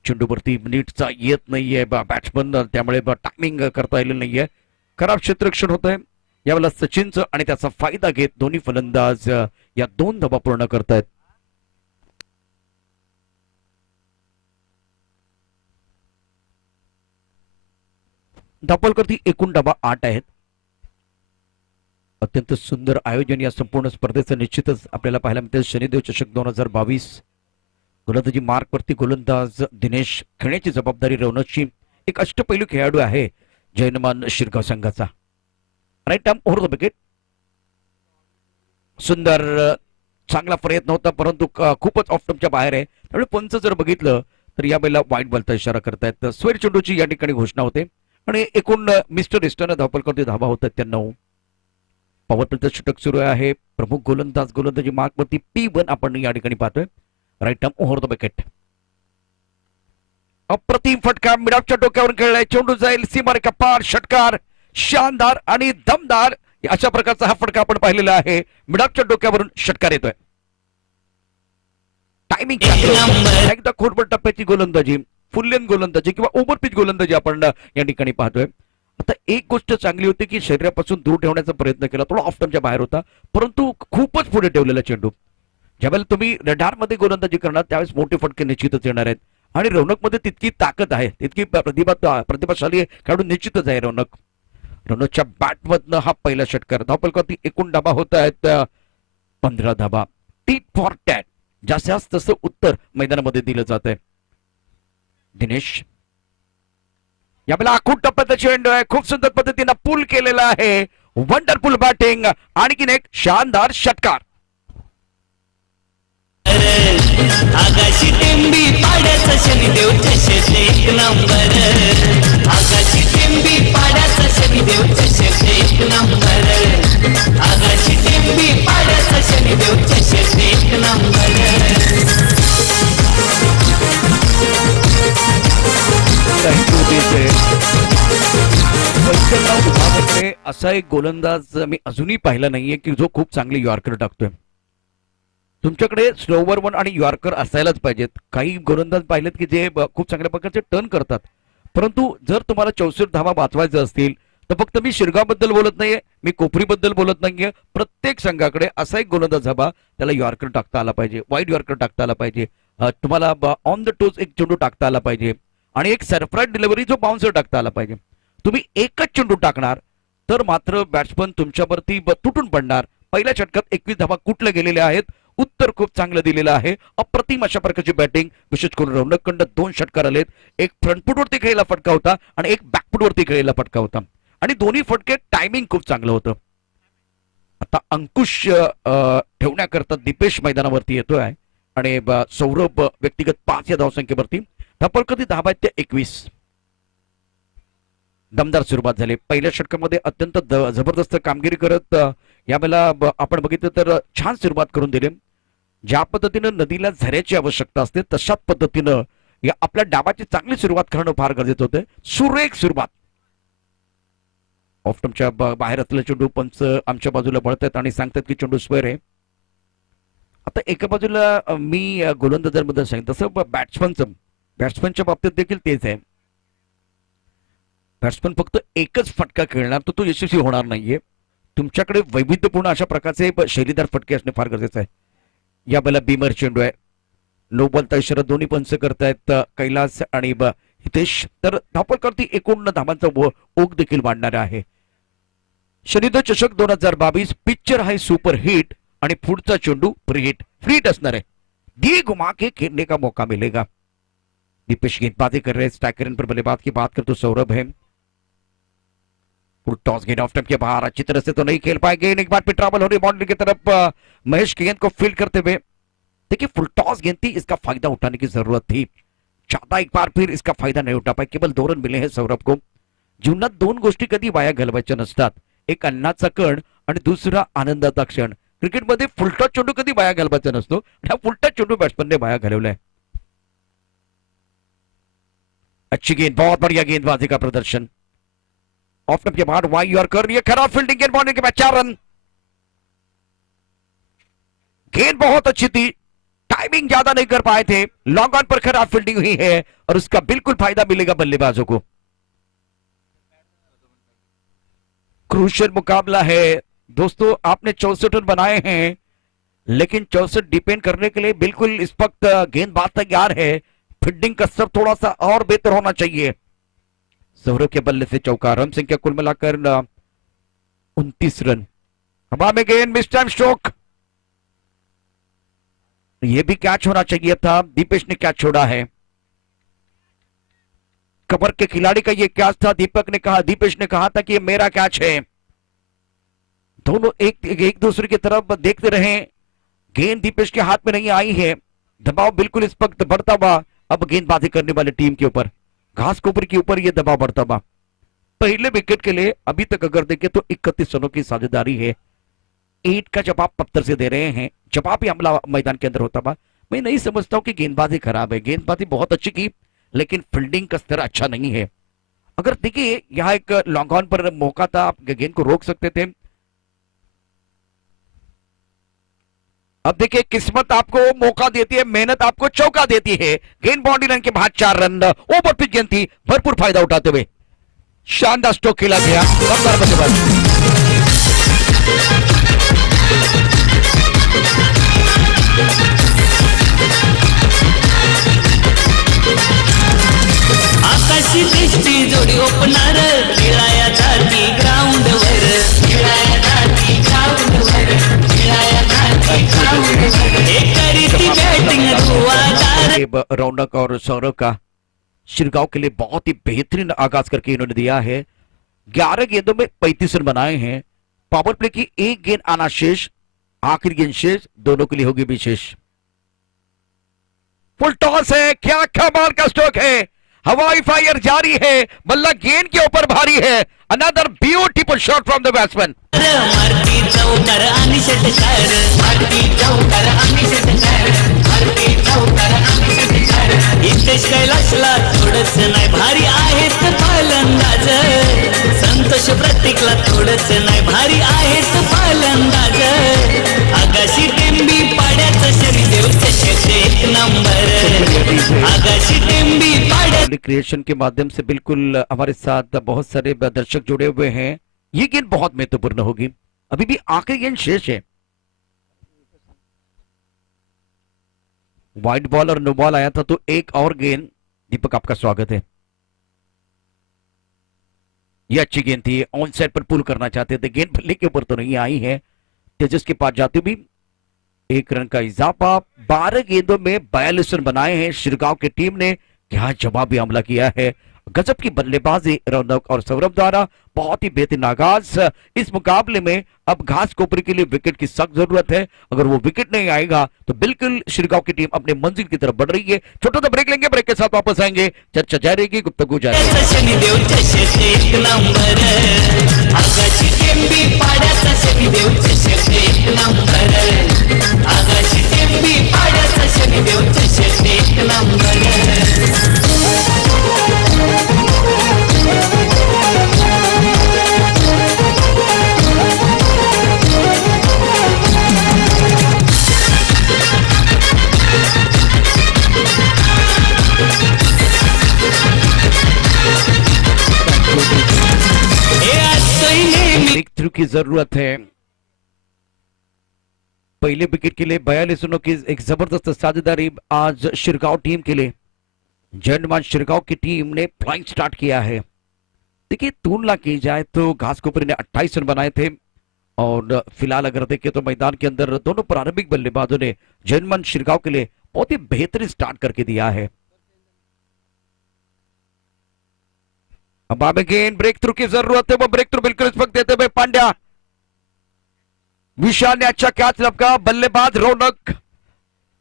चेंडूवरती नीटचा येत नाहीये बॅट्समन, त्यामुळे टायमिंग करता आलेलं नाहीये. खराब क्षेत्ररक्षण होत आहे यावेळेला सचिनचं आणि त्याचा फायदा घेत दोन्ही फलंदाज या 2 धावा पूर्ण करतायत. धावपलकरती एकूण धावा 8 आहेत. अत्यंत सुंदर आयोजन या संपूर्ण स्पर्धेचं निश्चितच आपल्याला पाहायला मिळते. शनिदेव चषक 2022 गोलंदाजी मार्कवरती गोलंदाज दिनेश, खेळण्याची जबाबदारी रौनकची. एक अष्टपैलू खेळाडू आहे जैनमान शिरगाव संघाचा. Right arm over the wicket. सुंदर चांगला प्रयत्न होता, परंतु खूपच ऑफ स्टंपच्या बाहेर आहे. त्यामुळे पंच जर बघितलं तर यावेळेला वाईट बॉलचा इशारा करतायत. स्वेर चेंडूची या ठिकाणी घोषणा होते आणि एकूण मिस्टर इस्टन धावपलकरती धावा होतात त्यांना. पॉवर प्लेचं षटक सुरू आहे. प्रमुख गोलंदाज गोलंदाजी मार्कवरती P1 आपण या ठिकाणी पाहतोय. Right arm over the wicket. अप्रतिम फटका मिडापच्या डोक्यावरून खेळलाय. चेंडू जाईल सीमारेखा पार. षटकार शानदार आणि दमदार अशा प्रकारचा हा फटका आपण पाहिलेला आहे. मिडापच्या डोक्यावरून षटकार येतोय. टायमिंग एकदा खोटभर टप्प्याची गोलंदाजी, फुल लेन गोलंदाजी किंवा ओव्हरपिच गोलंदाजी आपण या ठिकाणी पाहतोय. आता एक गोष्ट चांगली होती की शरीरापासून दूर ठेवण्याचा प्रयत्न केला. थोडा ऑफ स्टंपच्या बाहेर होता, परंतु खूपच पुढे ठेवलेला चेंडू. ज्यावेळेला तुम्ही रडार मध्ये गोलंदाजी करणार त्यावेळेस मोठे फटके निश्चितच येणार आहेत. आणि रौनक मध्ये तितकी ताकद आहे, तितकी प्रतिभाशाली खेळाडू निश्चितच आहे रौनक. रणोच्या बॅटमधनं हा पहिला षटकार. धावफलकावरती एकूण धाबा होत आहेत 15 धाबा. टीट फॉर टॅट, जास्त तसं उत्तर मैदानामध्ये दिलं जात आहे. दिनेश यावेळेला आखूड टप्प्याचा चेंडू आहे, खूप सुंदर पद्धतीनं पूल केलेला आहे. वंडरफुल बॅटिंग, आणखीन एक शानदार षटकार. आगाशी टेंबी पाड्याचा शनिदेव चषक एक नंबर. आगाशी टेंबी पाड्याचा शनिदेव चषक एक नंबर. आगाशी टेंबी पाड्याचा शनिदेव चषक एक नंबर. असा एक गोलंदाज मी अजूनही पाहिला नाहीये की जो खूप चांगले यॉर्कर टाकतोय. तुमच्याकडे स्लोवर वन आणि यॉर्कर असायलाच पाहिजेत. काही गोलंदाज पाहिलेत की जे खूप चांगल्या प्रकारचे टर्न करतात, परंतु जर तुम्हाला 64 धावा वाचवायचे असतील तर फक्त मी शिरगावबद्दल बोलत नाहीये, मी कोपरीबद्दल बोलत नाहीये. प्रत्येक संघाकडे असा एक गोलंदाज हवा, त्याला यॉर्कर टाकता आला पाहिजे, वाईड यॉर्कर टाकता आला पाहिजे, तुम्हाला ऑन द टोज एक चेंडू टाकता आला पाहिजे, आणि एक सरप्राईज डिलिव्हरी जो बाउन्सर टाकता आला पाहिजे. तुम्ही एकच चेंडू टाकणार तर मात्र बॅट्समन तुमच्यावरती तुटून पडणार. पहिल्या षटकात 21 धावा कुठल्या गेलेल्या आहेत. उत्तर खूप चांगलं दिलेलं आहे. अप्रतिम अशा प्रकारची बॅटिंग, विशेष करून रौनकखंड 2 षटकार आलेत. एक फ्रंटफुटवरती खेळलेला फटका होता आणि एक बॅकफुटवरती खेळलेला फटका होता, आणि दोन्ही फटके टायमिंग खूप चांगलं होतं. आता अंकुश ठेवण्याकरता दीपेश मैदानावरती येतोय आणि सौरभ व्यक्तिगत 5 या धावसंख्येवरती. धावफलकावरती धावा आहेत त्या 21. दमदार सुरुवात झाली. पहिल्या षटकामध्ये अत्यंत जबरदस्त कामगिरी करत यावेळेला आपण बघितलं तर छान सुरुवात करून दिली. ज्या पद्धतीनं नदीला झऱ्याची आवश्यकता असते तशाच पद्धतीनं या आपल्या डावाची चांगली सुरुवात करणं फार गरजेचं होतं. सुरेख सुरुवात. ऑफ स्टंपच्या बाहेर असलेला चेंडू पंच आमच्या बाजूला बळतात आणि सांगतात की चेंडू स्क्वेअर आहे. आता एका बाजूला मी गोलंदाजांबद्दल सांगितलं तसं बॅट्समनच्या बाबतीत देखील तेच आहे. बॅट्समन फक्त एकच फटका खेळणार तर तो यशस्वी होणार नाहीये. तुमच्याकडे वैविध्यपूर्ण अशा प्रकारचे शैलीदार फटके असणे फार गरजेचं आहे. या बेला बीमर चेंडू आहे. नो बॉलचा इशारा दोन्ही पंच करतायत कैलास आणि हितेश. तर धावफलकावरती एकूण धावांचा ओघ देखील वाढणार आहे. शनिदेव चषक 2022 पिक्चर आहे सुपर हिट आणि पुढचा चेंडू फ्रीट असणार आहे. दी घुमा के खेलने का मौका मिलेगा. दीपेश गेंदबाजी कर रहे, स्ट्राइकर पर बल्लेबाज की बात कर तो सौरभ है. फुल टॉस गेंद ऑफ स्टंप के बाहर, अच्छी तरह से तो नहीं खेल पाएंगे. एक बार फिर ट्रैवल हो रही बाउंड्री की तरफ महेश गेंद को फील्ड करते हुए. देखिए फुल टॉस गेंद थी, इसका फायदा उठाने की जरूरत थी. ज्यादा एक बार फिर इसका फायदा नाही उठा पाए. केवळ 2 रन मिले हैं सौरभ को. जीवनात 2 गोष्टी कधी वाया घालवायच्या नसतात. एक अन्नाचा कण आणि दुसरा आनंदाचा क्षण. क्रिकेटमध्ये फुलटॉस चेंडू कधी वाया घालवायचा नसतो. हा फुलटॉस चेंडू बॅट्समनने वाया घालवलाय. अच्छी गेंद, बहुत बढ़िया गेंदबाजी का प्रदर्शन. ऑफ स्टंप के बाद वाई यॉर्कर, ये खराब फील्डिंग, गेंद बॉलिंग के बाद 4 रन. गेंद बहुत अच्छी थी, टाइमिंग ज्यादा नहीं कर पाए थे. लॉन्ग ऑन पर खराब फील्डिंग हुई है और उसका बिल्कुल फायदा मिलेगा बल्लेबाजों को. क्रूशियल मुकाबला है दोस्तों. आपने 64 रन बनाए हैं, लेकिन 64 डिपेंड करने के लिए बिल्कुल इस वक्त गेंदबाज तैयार है. फील्डिंग का स्तर थोड़ा सा और बेहतर होना चाहिए. सौरभ के बल्ले से चौका. रन संख्या कुल मिलाकर 29 रन. हवा में गेंद, मिस टाइम स्ट्रोक. ये भी कैच होना चाहिए था. दीपेश ने कैच छोड़ा है. कबर के खिलाड़ी का ये कैच था. दीपेश ने कहा था कि ये मेरा कैच है. दोनों एक दूसरे की तरफ देखते रहे. गेंद दीपेश के हाथ में नहीं आई है. दबाव बिल्कुल इस वक्त बढ़ता हुआ अब गेंदबाजी करने वाले टीम के ऊपर, घास कोपर के ऊपर यह दबाव बढ़ता हुआ. पहले विकेट के लिए अभी तक अगर देखें तो 31 रनों की साझेदारी है. 8 का जवाब पत्थर से दे रहे हैं. जवाब ही हमला मैदान के अंदर होता हुआ. मैं नहीं समझता हूं कि गेंदबाजी खराब है. गेंदबाजी बहुत अच्छी की, लेकिन फील्डिंग का स्तर अच्छा नहीं है. अगर देखिए यहां एक लॉन्ग ऑन पर मौका था, आप गेंद को रोक सकते थे. अब देखिए किस्मत आपको मौका देती है, मेहनत आपको चौका देती है. गेंद बाउंड्री लाइन के बाहर 4 रन. ओवर पिच गेंद थी, भरपूर फायदा उठाते हुए शानदार स्ट्रोक खेला गया. दमदार बल्लेबाजी. आकाशी दृष्टी जोडी ओपनर खेळाया जाती ग्राउंड. रौनक और सौरव का शिरगांव के लिए बहुत ही बेहतरीन आगाज करके इन्होंने दिया है। 11 गेंदों में 35 रन बनाए हैं। पावर प्ले की एक गेंद आना शेष, आखिरी गेंद शेष, दोनों के लिए होगी विशेष। फुल टॉस है, क्या कमाल का स्ट्रोक है, हवाई फायर जारी है, बल्ला गेंद के ऊपर भारी है। Another beautiful shot from the batsman. मारती चौकर आणि षटकार, मारती चौकर आणि षटकार, मारती चौकर आणि षटकार। हितेश कैलाशला थोडंच नाही भारी आहेत फलंदाज, संतोष प्रतीकला थोडंच नाही भारी आहेत फलंदाज। आकाशी टेंबी पाड्याचं शनिदेव चषक एक नंबर, आकाशी टेंबी पाड्या। क्रिएशन के माध्यम से बिल्कुल हमारे साथ बहुत सारे दर्शक जुड़े हुए हैं। ये गेंद बहुत महत्वपूर्ण होगी, अभी भी आखिरी गेंद शेष है। वाइड बॉल और नो बॉल आया था, तो एक और गेंद। दीपक आपका स्वागत है। ये अच्छी गेंद थी, ऑन साइड पर पुल करना चाहते थे, गेंद बल्ले के ऊपर तो नहीं आई है। तेजस के पास जाते भी 1 रन का इजाफा। 12 गेंदों में 42 रन बनाए हैं शिरगांव की टीम ने। क्या जवाबी हमला किया है, गजब की बल्लेबाजी रौनक और सौरभ द्वारा, बहुत ही बेहतरीन आगाज। इस मुकाबले में अब घास कोपरी के लिए विकेट की सख्त जरूरत है। अगर वो विकेट नहीं आएगा तो बिल्कुल शिरगांव की टीम अपने मंजिल की तरफ बढ़ रही है। छोटा सा ब्रेक लेंगे, ब्रेक के साथ वापस आएंगे, चर्चा जारी रहेगी, गुफ्तगू जारी रहेगी। शनिदेव चषक एक नंबर, आकाशी टेंबी पाड्याचा शनिदेव चषक एक नंबर, आकाशी टेंबी पाड्याचा शनिदेव चषक एक नंबर। ब्रेक थ्रू की जरूरत है। पहले विकेट के लिए 42 रनों की एक जबरदस्त साझेदारी आज शिरगांव टीम के लिए। जयमान शिरगांव की टीम ने फ्लाइंग स्टार्ट किया है। देखिए, तुलना की जाए तो घास कोपरी ने 28 रन बनाए थे, और फिलहाल अगर देखें तो मैदान के अंदर दोनों प्रारंभिक बल्लेबाजों ने जयमान शिरगांव के लिए बहुत ही बेहतरीन स्टार्ट करके दिया है। अब आगे गेंद, ब्रेक थ्रू की जरूरत है, वो ब्रेक थ्रू बिल्कुल इस वक्त देते हुए पांड्या। विशाल ने अच्छा कैच लपका, बल्लेबाज रौनक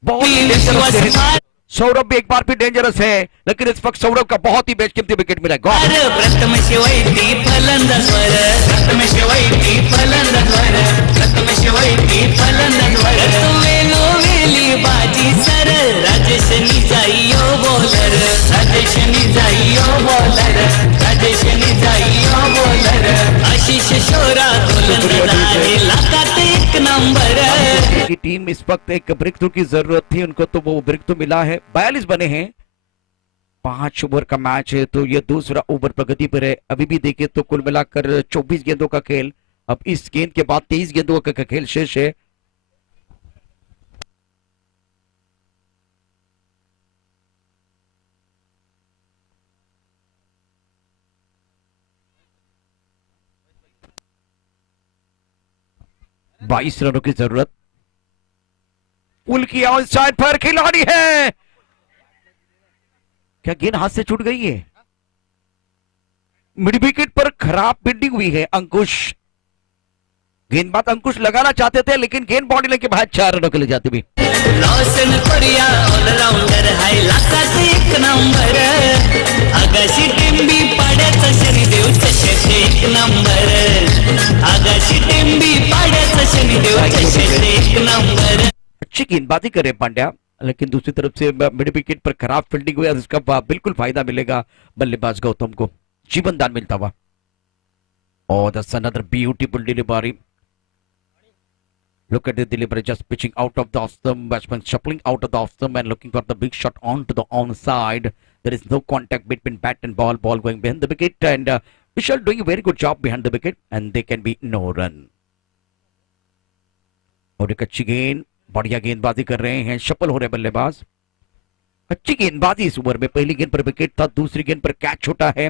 बहुत ही डेंजरस है। सौरभ भी एक बार भी डेंजरस है, लेकिन इस वक्त सौरभ का बहुत ही बेशकीमती विकेट मिला। प्रथम शिवाई फलंदाजवर, प्रथम शिवाई फलंदाजवर, प्रथम शिवाई फलंदाजवर, वेली बाजी सर, राजेश निजाइयो बॉलर, राजेश निजाइयो बॉलर, राजेश निजाइयो बॉलर, आशीष शोरा गोलंदाज आहे, लाखात एक नंबर। की टीम इस वक्त एक ब्रेक थ्रू की जरूरत थी उनको, तो वो ब्रेक थ्रू मिला है। 42 बने हैं, 5 ओवर का मैच है, तो ये दूसरा ओवर प्रगति पर है। अभी भी देखें तो कुल मिलाकर 24 गेंदों का खेल, अब इस गेंद के बाद 23 गेंदों का खेल शेष है। बाईस रनों की जरूरत। पुल किया ऑन साइड पर, खिलाड़ी है, क्या गेंद हाथ से छूट गई है? मिड विकेट पर खराब फील्डिंग हुई है। अंकुश, गेंदबाज अंकुश लगाना चाहते थे, लेकिन गेंद बॉडी लेके बाहर 4 रनों के लिए जाते भी। रोशन कोरिया ऑलराउंडर हाय, लाखात एक नंबर, आकाशी टेंबी पाड्याचा शनिदेव चषक एक नंबर, आकाशी टेंबी पाड्याचा शनिदेव चषक एक नंबर। अच्छी गेंदबाजी करे पांड्या, लेकिन दूसरी तरफ से मिड विकेट पर खराब फील्डिंग हुई, इसका बिल्कुल फायदा मिलेगा बल्लेबाज गौतम को, जीवन दान मिलता हुआ। और that's another beautiful delivery. Look at the delivery, just pitching out of the off-stump, batsman shuffling out of the off-stump and looking for the big shot onto the onside. There is no contact between bat and ball going behind the wicket, and Vishal doing a very good job behind the wicket, and there can be no run. और एक अच्छी गेंद, बढ़िया गेंदबाजी कर रहे हैं, सफल हो रहे बल्लेबाज। अच्छी गेंदबाजी इस ओवर में। पहली गेंद पर विकेट था, दूसरी गेंद पर कैच छूटा है,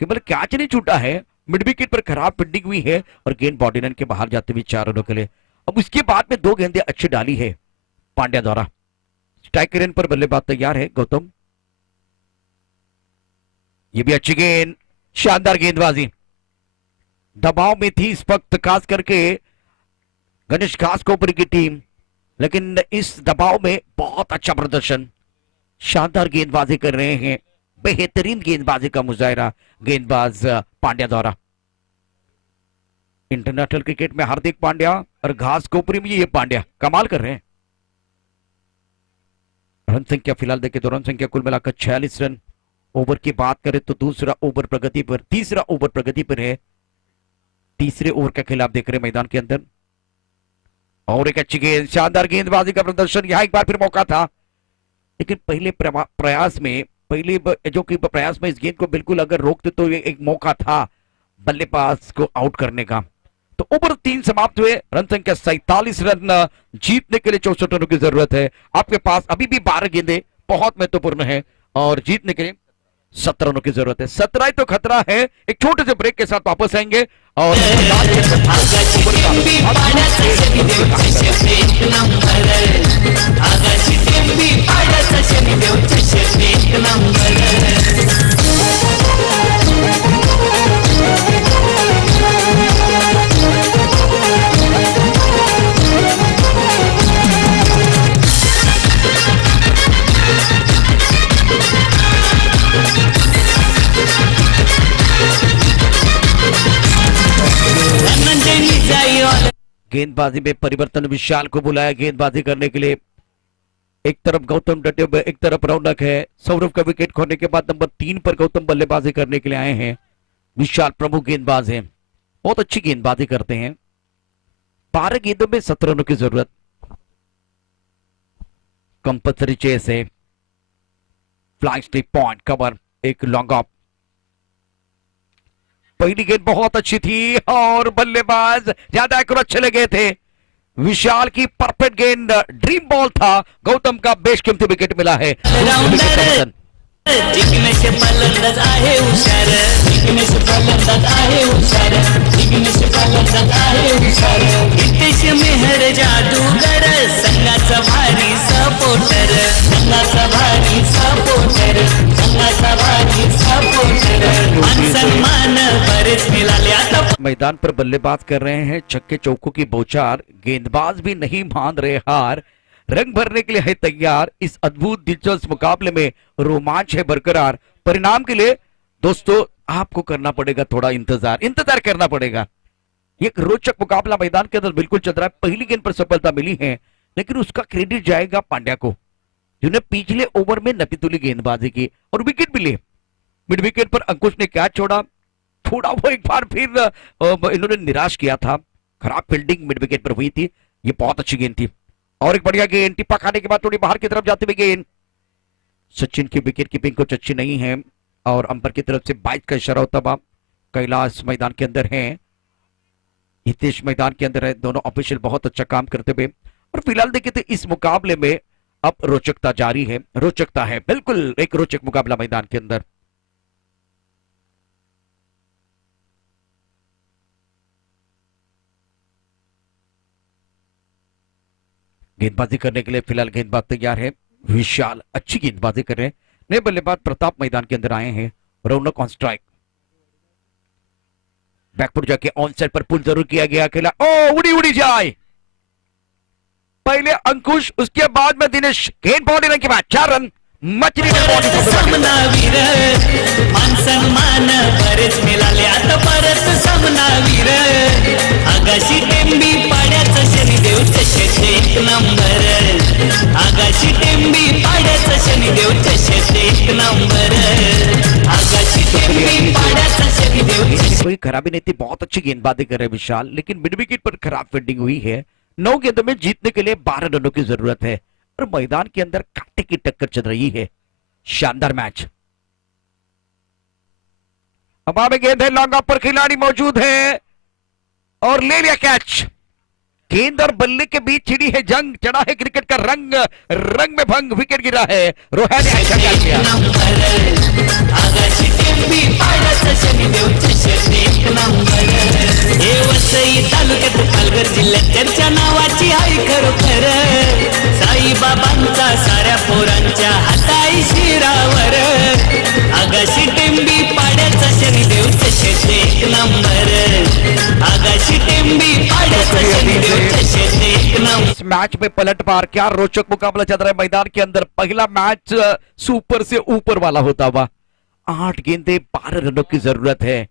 केवल कैच नहीं छूटा है, मिड विकेट पर खराब फील्डिंग हुई है और गेंद बॉडी लाइन के बाहर जाते हुए 4 रनों के लिए। अब उसके बाद में 2 गेंदें अच्छी डाली है पांड्या द्वारा। स्ट्राइकर इन पर बल्लेबाज तैयार है गौतम। ये भी अच्छी गेंद, शानदार गेंदबाजी, दबाव में थी इस वक्त खास करके गणेश घासकोपरी की टीम, लेकिन इस दबाव में बहुत अच्छा प्रदर्शन, शानदार गेंदबाजी कर रहे हैं, बेहतरीन गेंदबाजी का मुजाहरा गेंदबाज पांड्या द्वारा। इंटरनेशनल क्रिकेट में हार्दिक पांड्या और घासकोपरी में ये पांड्या कमाल कर रहे हैं। रन संख्या फिलहाल देखें तो रन संख्या कुल मिलाकर 46 रन। ओवर की बात करें तो तीसरा ओवर प्रगति पर है। तीसरे ओवर का खेल आप देख रहे हैं मैदान के अंदर। और एक अच्छी गेंद, शानदार गेंदबाजी का प्रदर्शन, यहां एक बार फिर मौका था, लेकिन पहले प्रयास में इस गेंद को बिल्कुल अगर रोकते तो ये एक मौका था बल्लेबाज को आउट करने का। तो ओवर 3 समाप्त हुए, रन संख्या 47 रन। जीतने के लिए 64 रनों की जरूरत है। आपके पास अभी भी 12 गेंदें बहुत महत्वपूर्ण है और जीतने के लिए 17 रनों की जरूरत है। 17 तो खतरा है। एक छोटे से ब्रेक के साथ वापस आएंगे और गेंदबाजी में परिवर्तन, विशाल को बुलाया गेंदबाजी करने के लिए। एक तरफ गौतम डटे हुए, एक तरफ रौनक है। सौरभ का विकेट खोने के बाद नंबर 3 पर गौतम बल्लेबाजी करने के लिए आए हैं। विशाल प्रमुख गेंदबाज हैं, बहुत अच्छी गेंदबाजी करते हैं। 12 गेंदों में 17 रनों की जरूरत। कंपल्सरी चेस है, फ्लाइंग स्ट्रिप पॉइंट कवर, एक लॉन्ग ऑफ। पहली गेंद बहुत अच्छी थी और बल्लेबाज ज्यादा एक्यूरेट चले गए थे। विशाल की परफेक्ट गेंद, ड्रीम बॉल था। गौतम का बेशकीमती विकेट मिला है। जिंकण्याचे फलंदाज आहे हुशार, जिंकण्याचे फलंदाज आहे हुशार, जिंकण्याचे फलंदाज आहे हुशार। हितेश मेहर जादूगर, संघाचा भारी सपोर्टर, संघाचा भारी सपोर्टर, संघाचा भारी सपोर्टर। मान सन्मान बरेच मिळाले आता। मैदान पर बल्लेबाज कर रहे हैं, छक्के चौकों की बौछार, गेंदबाज भी नहीं मान रहे हार, रंग भरने के लिए है तैयार। इस अद्भुत दिलचस्प मुकाबले में रोमांच है बरकरार। परिणाम के लिए दोस्तों आपको करना पड़ेगा थोड़ा इंतजार करना पड़ेगा। एक रोचक मुकाबला मैदान के अंदर बिल्कुल चल रहा है। पहली गेंद पर सफलता मिली है, लेकिन उसका क्रेडिट जाएगा पांड्या को, जिन्हें पिछले ओवर में नपीतुली गेंदबाजी की और विकेट भी लिए। मिड विकेट पर अंकुश ने कैच छोड़ा, थोड़ा वो एक बार फिर इन्होंने निराश किया था। खराब फील्डिंग मिड विकेट पर हुई थी। ये बहुत अच्छी गेंद थी और एक बढ़िया गेंद, टिप्पा खाने के बाद थोड़ी बाहर की तरफ जाती हुई गेंद। सचिन की विकेट कीपिंग कुछ अच्छी नहीं है और अंपायर की तरफ से 22 का इशारा होता हुआ। कैलाश मैदान के अंदर है, हितेश मैदान के अंदर है। दोनों ऑफिशियल बहुत अच्छा काम करते हुए। और फिलहाल देखिए तो इस मुकाबले में अब रोचकता जारी है, रोचकता है, बिल्कुल एक रोचक मुकाबला मैदान के अंदर। गेंदबाजी करने के लिए फिलहाल गेंदबाज तैयार है। विशाल अच्छी गेंदबाजी कर रहे हैं। नए बल्लेबाज प्रताप मैदान के अंदर आए हैं। रौनक ऑन स्ट्राइक, बैकफुट जाके ऑन साइड पर पुल जरूर किया गया। खेला ओ उड़ी जाए, पहले अंकुश, उसके बाद में दिनेश। गेंद बॉडी रन के बाद 4 रन। मछली में बॉडी सामनावीर, मान सन्मान बरेच मिळाले आता परत सामनावीर। आगाशी टेंबी पाड्याचा शनिदेव चषक एक नंबर, आगाशी टेंबी पाड्याचा शनिदेव चषक एक नंबर, आगाशी टेंबी पाड्याचा शनिदेव। कोई खराबी नहीं थी, बहुत अच्छी गेंदबाजी कर रहे हैं विशाल, लेकिन मिड विकेट पर खराब फील्डिंग हुई है। 9 गेंदों में जीतने के लिए 12 रनों की जरूरत है और मैदान के अंदर कांटे की टक्कर चल रही है। शानदार मैच। अब आगे गेंद है, लॉन्ग ऑफ पर खिलाड़ी मौजूद है और ले लिया कैच। गेंद और बल्ले के बीच छिड़ी है जंग, चढ़ा है क्रिकेट का रंग, रंग में भंग, विकेट गिरा है। रोहान ने अच्छा कैच किया। तालुक्यात पालघर जिल्ह्यात चर्चा नावाची आहे खरोखर। साईबाबांचा साऱ्या पोरांच्या हाताई शिरावर आगाशी टेंबी पाड्याचा शनिदेव चषक एक नंबर आगाशी टेंबी पाड्याचा शनिदेव चषक एक नंबर इस मैच में पलटवार, क्या रोचक मुकाबला चल रहा है मैदान के अंदर। पहला मैच सुपर से ऊपर वाला होता हुआ, 8 गेंदे 12 रनों की जरूरत है।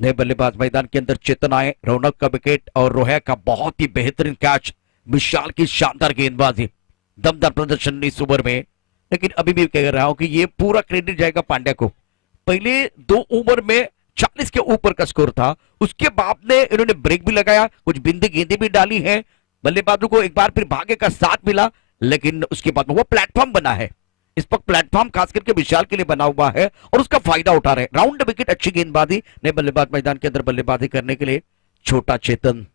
नए बल्लेबाज मैदान के अंदर चेतन आए, रौनक का विकेट और रोहया का बहुत ही बेहतरीन कैच, विशाल की शानदार गेंदबाजी, दमदार प्रदर्शन इस ओवर में। लेकिन अभी भी कह रहा हूं कि ये पूरा क्रेडिट जाएगा पांड्या को। पहले 2 ओवर में 40 के ऊपर का स्कोर था, उसके बाद में इन्होंने ब्रेक भी लगाया, कुछ बिंदी गेंदें भी डाली हैं, बल्लेबाजों को एक बार फिर भाग्य का साथ मिला, लेकिन उसके बाद में वो प्लेटफॉर्म बना है। इस वक्त प्लेटफॉर्म खास करके विशाल के लिए बना हुआ है और उसका फायदा उठा रहे। राउंड विकेट, अच्छी गेंदबाजी, नए बल्लेबाज मैदान के अंदर बल्लेबाजी करने के लिए छोटा चेतन,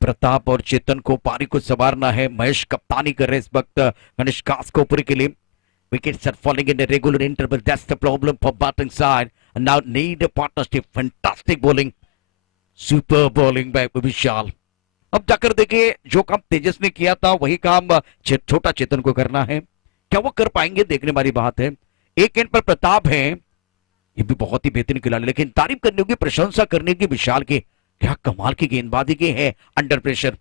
प्रताप और चेतन को पारी को संवारना है। महेश कप्तानी कर रहे इस वक्त गणेश कास्कोपुरी के लिए। Wickets are falling in a regular interval. That's the problem for batting side. And now need a partnership. Fantastic bowling. Super bowling by विशाल। अब जाकर देखिए, जो काम तेजस ने किया था वही काम छोटा चेतन को करना है। क्या वो कर पाएंगे, देखने वाली बात है। एक एंड पर प्रताप है, ये भी बहुत ही बेहतरीन खिलाड़ी, लेकिन तारीफ करने की, प्रशंसा करने की विशाल की, क्या कमाल की गेंदबाजी की है under pressure.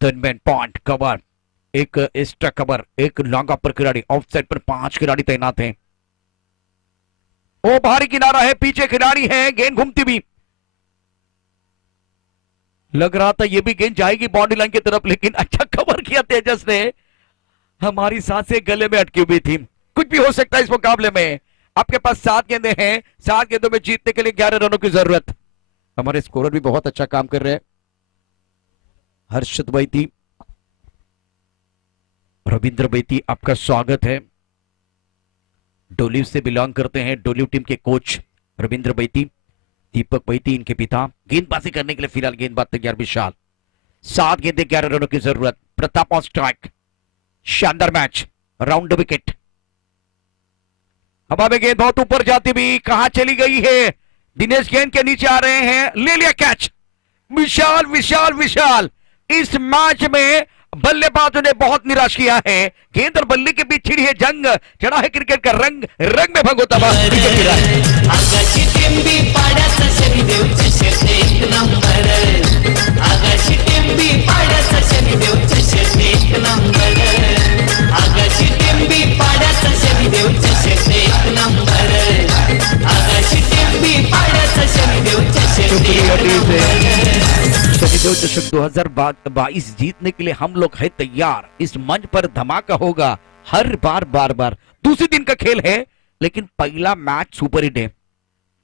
10 man point cover, एक एक्स्ट्रा कवर, एक लॉन्ग अपर खिलाड़ी, ऑफ साइड पर 5 खिलाड़ी तैनात हैं। ओ भारी किनारा है, पीछे खिलाड़ी है, गेंद घूमती भी, लग रहा था ये भी गेंद जाएगी बाउंड्री लाइन की तरफ, लेकिन अच्छा कवर किया तेजस ने। हमारी सांसें गले में अटकी हुई थी। कुछ भी हो सकता है इस मुकाबले में। आपके पास 7 गेंदे हैं, 7 गेंदों में जीतने के लिए 11 रनों की जरूरत। हमारे स्कोरर भी बहुत अच्छा काम कर रहे हैं। हर्षद बैती, रविंद्र बैती, आपका स्वागत है। डोलिव से बिलोंग करते हैं, डोलिव टीम के कोच रविंद्र बैती, दीपक बैती इनके पिता। गेंदबाजी करने के लिए फिलहाल गेंदबाज तैयार विशाल। 7 गेंदे 11 रनों की जरूरत। प्रताप ऑन स्ट्राइक, शानदार मैच, राउंड विकेट। हवा में गेंद बहुत ऊपर जाती भी, कहां चली गई है, दिनेश गेंद के नीचे आ रहे हैं, ले लिया कैच। विशाल विशाल विशाल, इस मैच में बल्लेबाजों ने बहुत निराश किया है। गेंद और बल्ले के बीच छिड़ी है जंग, चढ़ा है क्रिकेट का रंग, रंग में भंग होता हुआ विकेट गिरा है। आगाशी टेंबी पाड्याचा शनिदेव चषक एक नंबर आगाशी टेंबी पाड्याचा शनिदेव चषक एक नंबर आगाशी टेंबी पाड्याचा शनिदेव चषक एक नंबर आगाशी टेंबी पाड्याचा शनिदेव चषक एक नंबर। शनिदेव चषक 2022 जीतने के लिए हम लोग है तैयार। इस मंच पर धमाका होगा हर बार बार बार। दूसरे दिन का खेल है, लेकिन पहला मैच सुपर हिट है,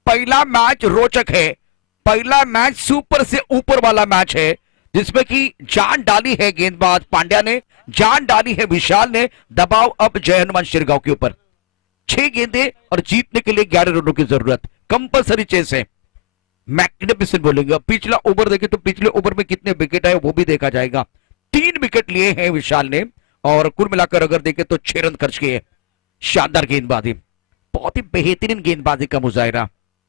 पहला मैच रोचक है, पहला मैच सुपर से ऊपर वाला मैच है, जिसमें कि जान डाली है गेंदबाज पांड्या ने, जान डाली है विशाल ने। दबाव अब जय हनुमान शिरगांव के ऊपर। 6 गेंदे और जीतने के लिए 11 रनों की जरूरत। कंपलसरी चेस है। Magnificent bowling. पिछला ओवर देखे तो पिछले ओवर में कितने विकेट आए वो भी देखा जाएगा। 3 विकेट लिए हैं विशाल ने और कुल मिलाकर अगर देखे तो 6 रन खर्च किए। शानदार गेंदबाजी, बहुत ही बेहतरीन गेंदबाजी का मुजाहिरा।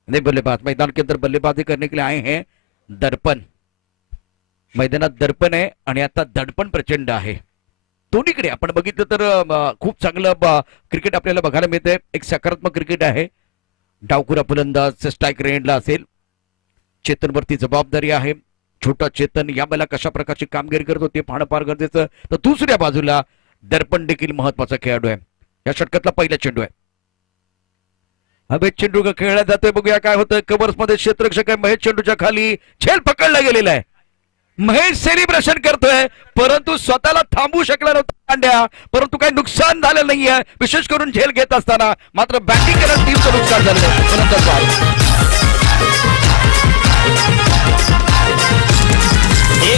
नए बल्लेबाज मैदान के अंदर बल्लेबाजी करने के लिए आए हैं दर्पण। मैदानात दर्पण आहे आणि आता दडपण प्रचंड आहे दोन्हीकडे। आपण बघितलं तर खूप चांगलं क्रिकेट आपल्याला बघायला मिळतंय। एक सकारात्मक क्रिकेट आहे। डावखुरा फलंदाज स्ट्राइक रेंजला असेल, चेतनवरती जबाबदारी आहे। छोटा चेतन या वेळेला कशा प्रकारची कामगिरी करतो ते पाहणं फार गरजेचं। तर दुसऱ्या बाजूला दर्पण देखील महत्वाचा खेळाडू आहे। या षटकातला पहिला चेंडू आहे। हवेत चेंडू खेळला जातोय, बघूया काय होतं। कव्हर्स मध्ये क्षेत्ररक्षक आहे महेश, चेंडूच्या खाली झेल पकडला गेलेला आहे। महेश सेलिब्रेशन करतोय, परंतु स्वतःला थांबवू शकला नव्हता पांड्या, परंतु काही नुकसान झालं नाहीये, विशेष करून झेल घेत असताना। मात्र बॅटिंग करत टीमचं नुकसान झालं।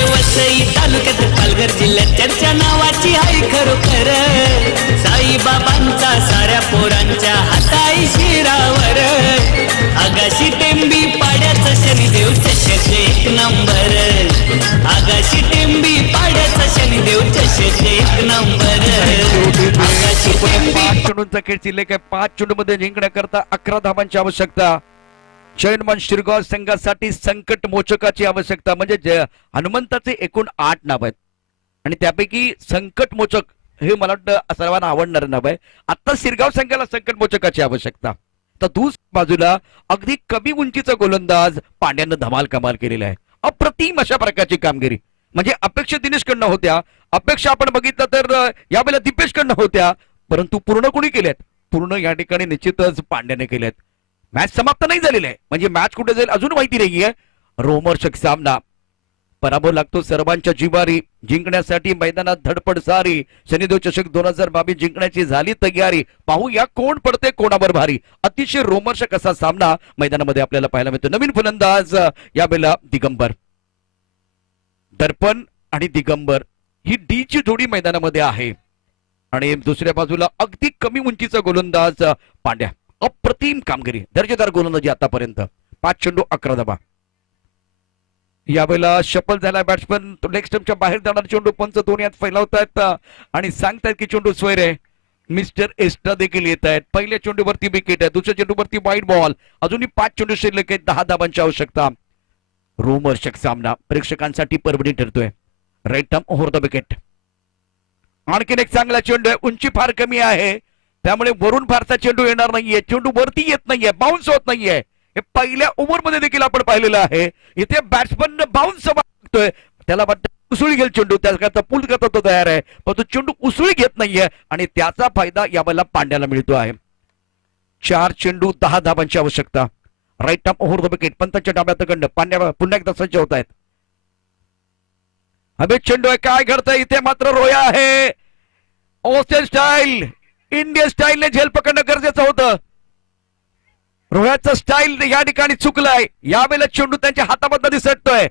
वसई तालुक्यात पालघर जिल्ह्यात चर्चा नावाची आहे खरोखर। साईबाबांचा साऱ्या पोरांच्या हाताई शिरावर आगाशी टेंबी पाड्याचा शनिदेव चषक एक नंबर आगाशी टेंबी पाड्याचा शनिदेव चषक एक नंबर आगाशी टेंबी। चेंडूंचा खेळ जिल्हे काय 5 चेंडूमध्ये जिंकण्याकरता 11 धावांची आवश्यकता। जयनमान शिरगाव संघासाठी संकट मोचकाची आवश्यकता। म्हणजे हनुमंताचे एकूण 8 नाव आहेत, आणि त्यापैकी संकटमोचक हे मला वाटतं सर्वांना आवडणार नाव आहे. आता शिरगाव संघाला संकटमोचकाची आवश्यकता. तर दुसऱ्या बाजूला अगदी कमी उंचीचा गोलंदाज पांड्यानं धमाल कमाल केलेला आहे. अप्रतिम अशा प्रकारची कामगिरी. म्हणजे अपेक्षा दिनेशकडनं होत्या, अपेक्षा आपण बघितलं तर यावेळेला दीपेशकडनं होत्या, परंतु पूर्ण कोणी केल्यात? पूर्ण या ठिकाणी निश्चितच पांड्याने केल्यात. मॅच समाप्त नाही झालेली आहे, म्हणजे मॅच कुठे जाईल अजून माहिती नाहीये. रोमहर्षक सामना, पराभव लागतो सर्वांच्या जिवारी. जिंकण्यासाठी मैदानात धडपड सारी. शनिदेव चषक 2022 जिंकण्याची झाली तयारी. पाहूया कोण पडते कोणावर भारी. अतिशय रोमहर्षक असा सामना मैदानामध्ये आपल्याला पाहायला मिळतो. नवीन फलंदाज यावेळेला दिगंबर. दर्पण आणि दिगंबर ही डी ची जोडी मैदानामध्ये आहे. आणि दुसऱ्या बाजूला अगदी कमी उंचीचा गोलंदाज पांड्या. अप्रतिम कामगिरी, दर्जेदार गोलंदाजी आतापर्यंत. 5 चेंडू 11 धावा. यावेळेला शफल झाला बॅट्समन. लेग स्टंपच्या बाहेर जाणारा चेंडू पंच दोन्ही हात फैलावतायत आणि सांगतायत की चेंडू स्वैर मिस्टर एस्ट्रा देखील येत आहेत. पहिल्या चेंडूवरती विकेट आहे, दुसऱ्या चेंडूवरती वाईड बॉल. अजूनही 5 चेंडू शिल्लक आहेत, 10 धावांची आवश्यकता. रोमहर्षक सामना प्रेक्षकांसाठी परभणी ठरतोय. Right arm over the wicket. आणखीन एक चांगला चेंडू आहे. उंची फार कमी आहे, त्यामुळे वरून फारसा चेंडू येणार नाहीये. चेंडू वरती येत नाहीये, बाउन्स होत नाहीये. हे पहिल्या ओव्हरमध्ये देखील आपण पाहिलेलं आहे. इथे बॅट्समन बाउन्स मागतोय, त्याला वाटतं उसळी घेईल चेंडू, त्याकरता पूल करता तो तयार आहे, पण तो चेंडू उसळी घेत नाहीये आणि त्याचा फायदा यावेळेला पांड्याला मिळतो आहे. 4 चेंडू 10 धावांची आवश्यकता. Right arm over the wicket. पंतांच्या डाव्याकडनं पांड्या पुन्हा एकदा सज्ज होत आहेत. हवेत चेंडू आहे, काय घडतंय इथे? मात्र रोया आहे. ऑस्ट्रेलियन स्टाईल, इंडियन स्टाईलने झेल पकडणं गरजेचं होतं. रोह्याचं स्टाईल या ठिकाणी चुकलाय. यावेळेला चेंडू त्यांच्या हातामधनं निसटतोय.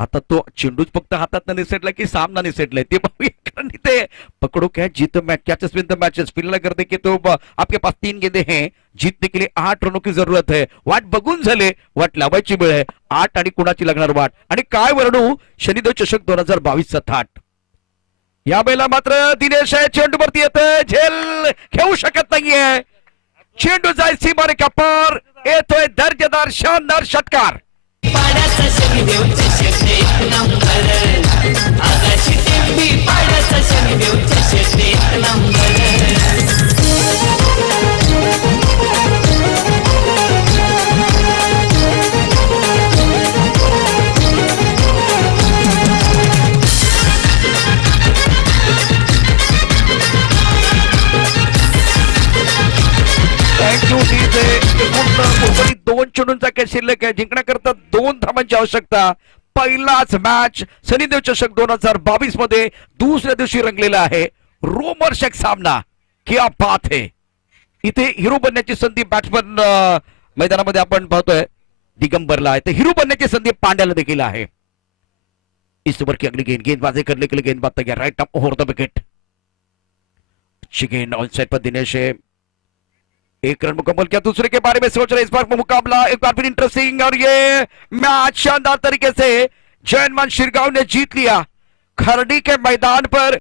आता तो चेंडूच फक्त हातात निसटला की सामना निसटलाय ते पाहूया. कारण इथे पकडो क्या जीत match, catches win the matches. फिलहाल कर दे की तो आपके पास 3 गेंदे हैं, जीतने के लिए 8 रनों की जरूरत है. वाट बघून झाले, वाट लावायची वेळ आहे. 8 आणि कुणाची लागणार वाट. आणि काय वर्णू शनिदेव चषक 2022 चा थाट. यावेळेला मात्र दिनेश आहे, चेंडूवरती येतोय, झेल घेऊ शकत नाहीये. चेंडू जाईल सीमारेखा पार. येतोय दर्जेदार शानदार षटकार. पाड्याचा शनिदेव चषक एक नंबर. आगाशी टिंबी पाड्याचा शनिदेव चषक एक नंबर. थँक्यू. 2 चेंडूंचा काय शिल्लक आहे. जिंकण्याकरता 2 धावांची आवश्यकता. पहिलाच मॅच शनिदेव चषक 2022 मध्ये दुसऱ्या दिवशी रंगलेला आहे. रोमहर्षक सामना, क्या बात है. इथे हिरो बनण्याची संधी बॅट्समन मैदानामध्ये आपण पाहतोय दिगंबरला आहे, तर हिरो बनण्याची संधी पांड्याला देखील आहे. इस ओवर की अगली गेंद, गेंदबाजी करने के लिए गेंदबाज तैयार. Right term over the wicket. अच्छी गेंद ऑन साइड पर दिनेश है. 1 रन मुकम्मल किया. दूसरे के बारे में सोच रहे इस बार मुकाबला एक बार फिर इंटरेस्टिंग. और ये मैच शानदार तरीके से जयनमान शिरगांव ने जीत लिया. खरडी के मैदान पर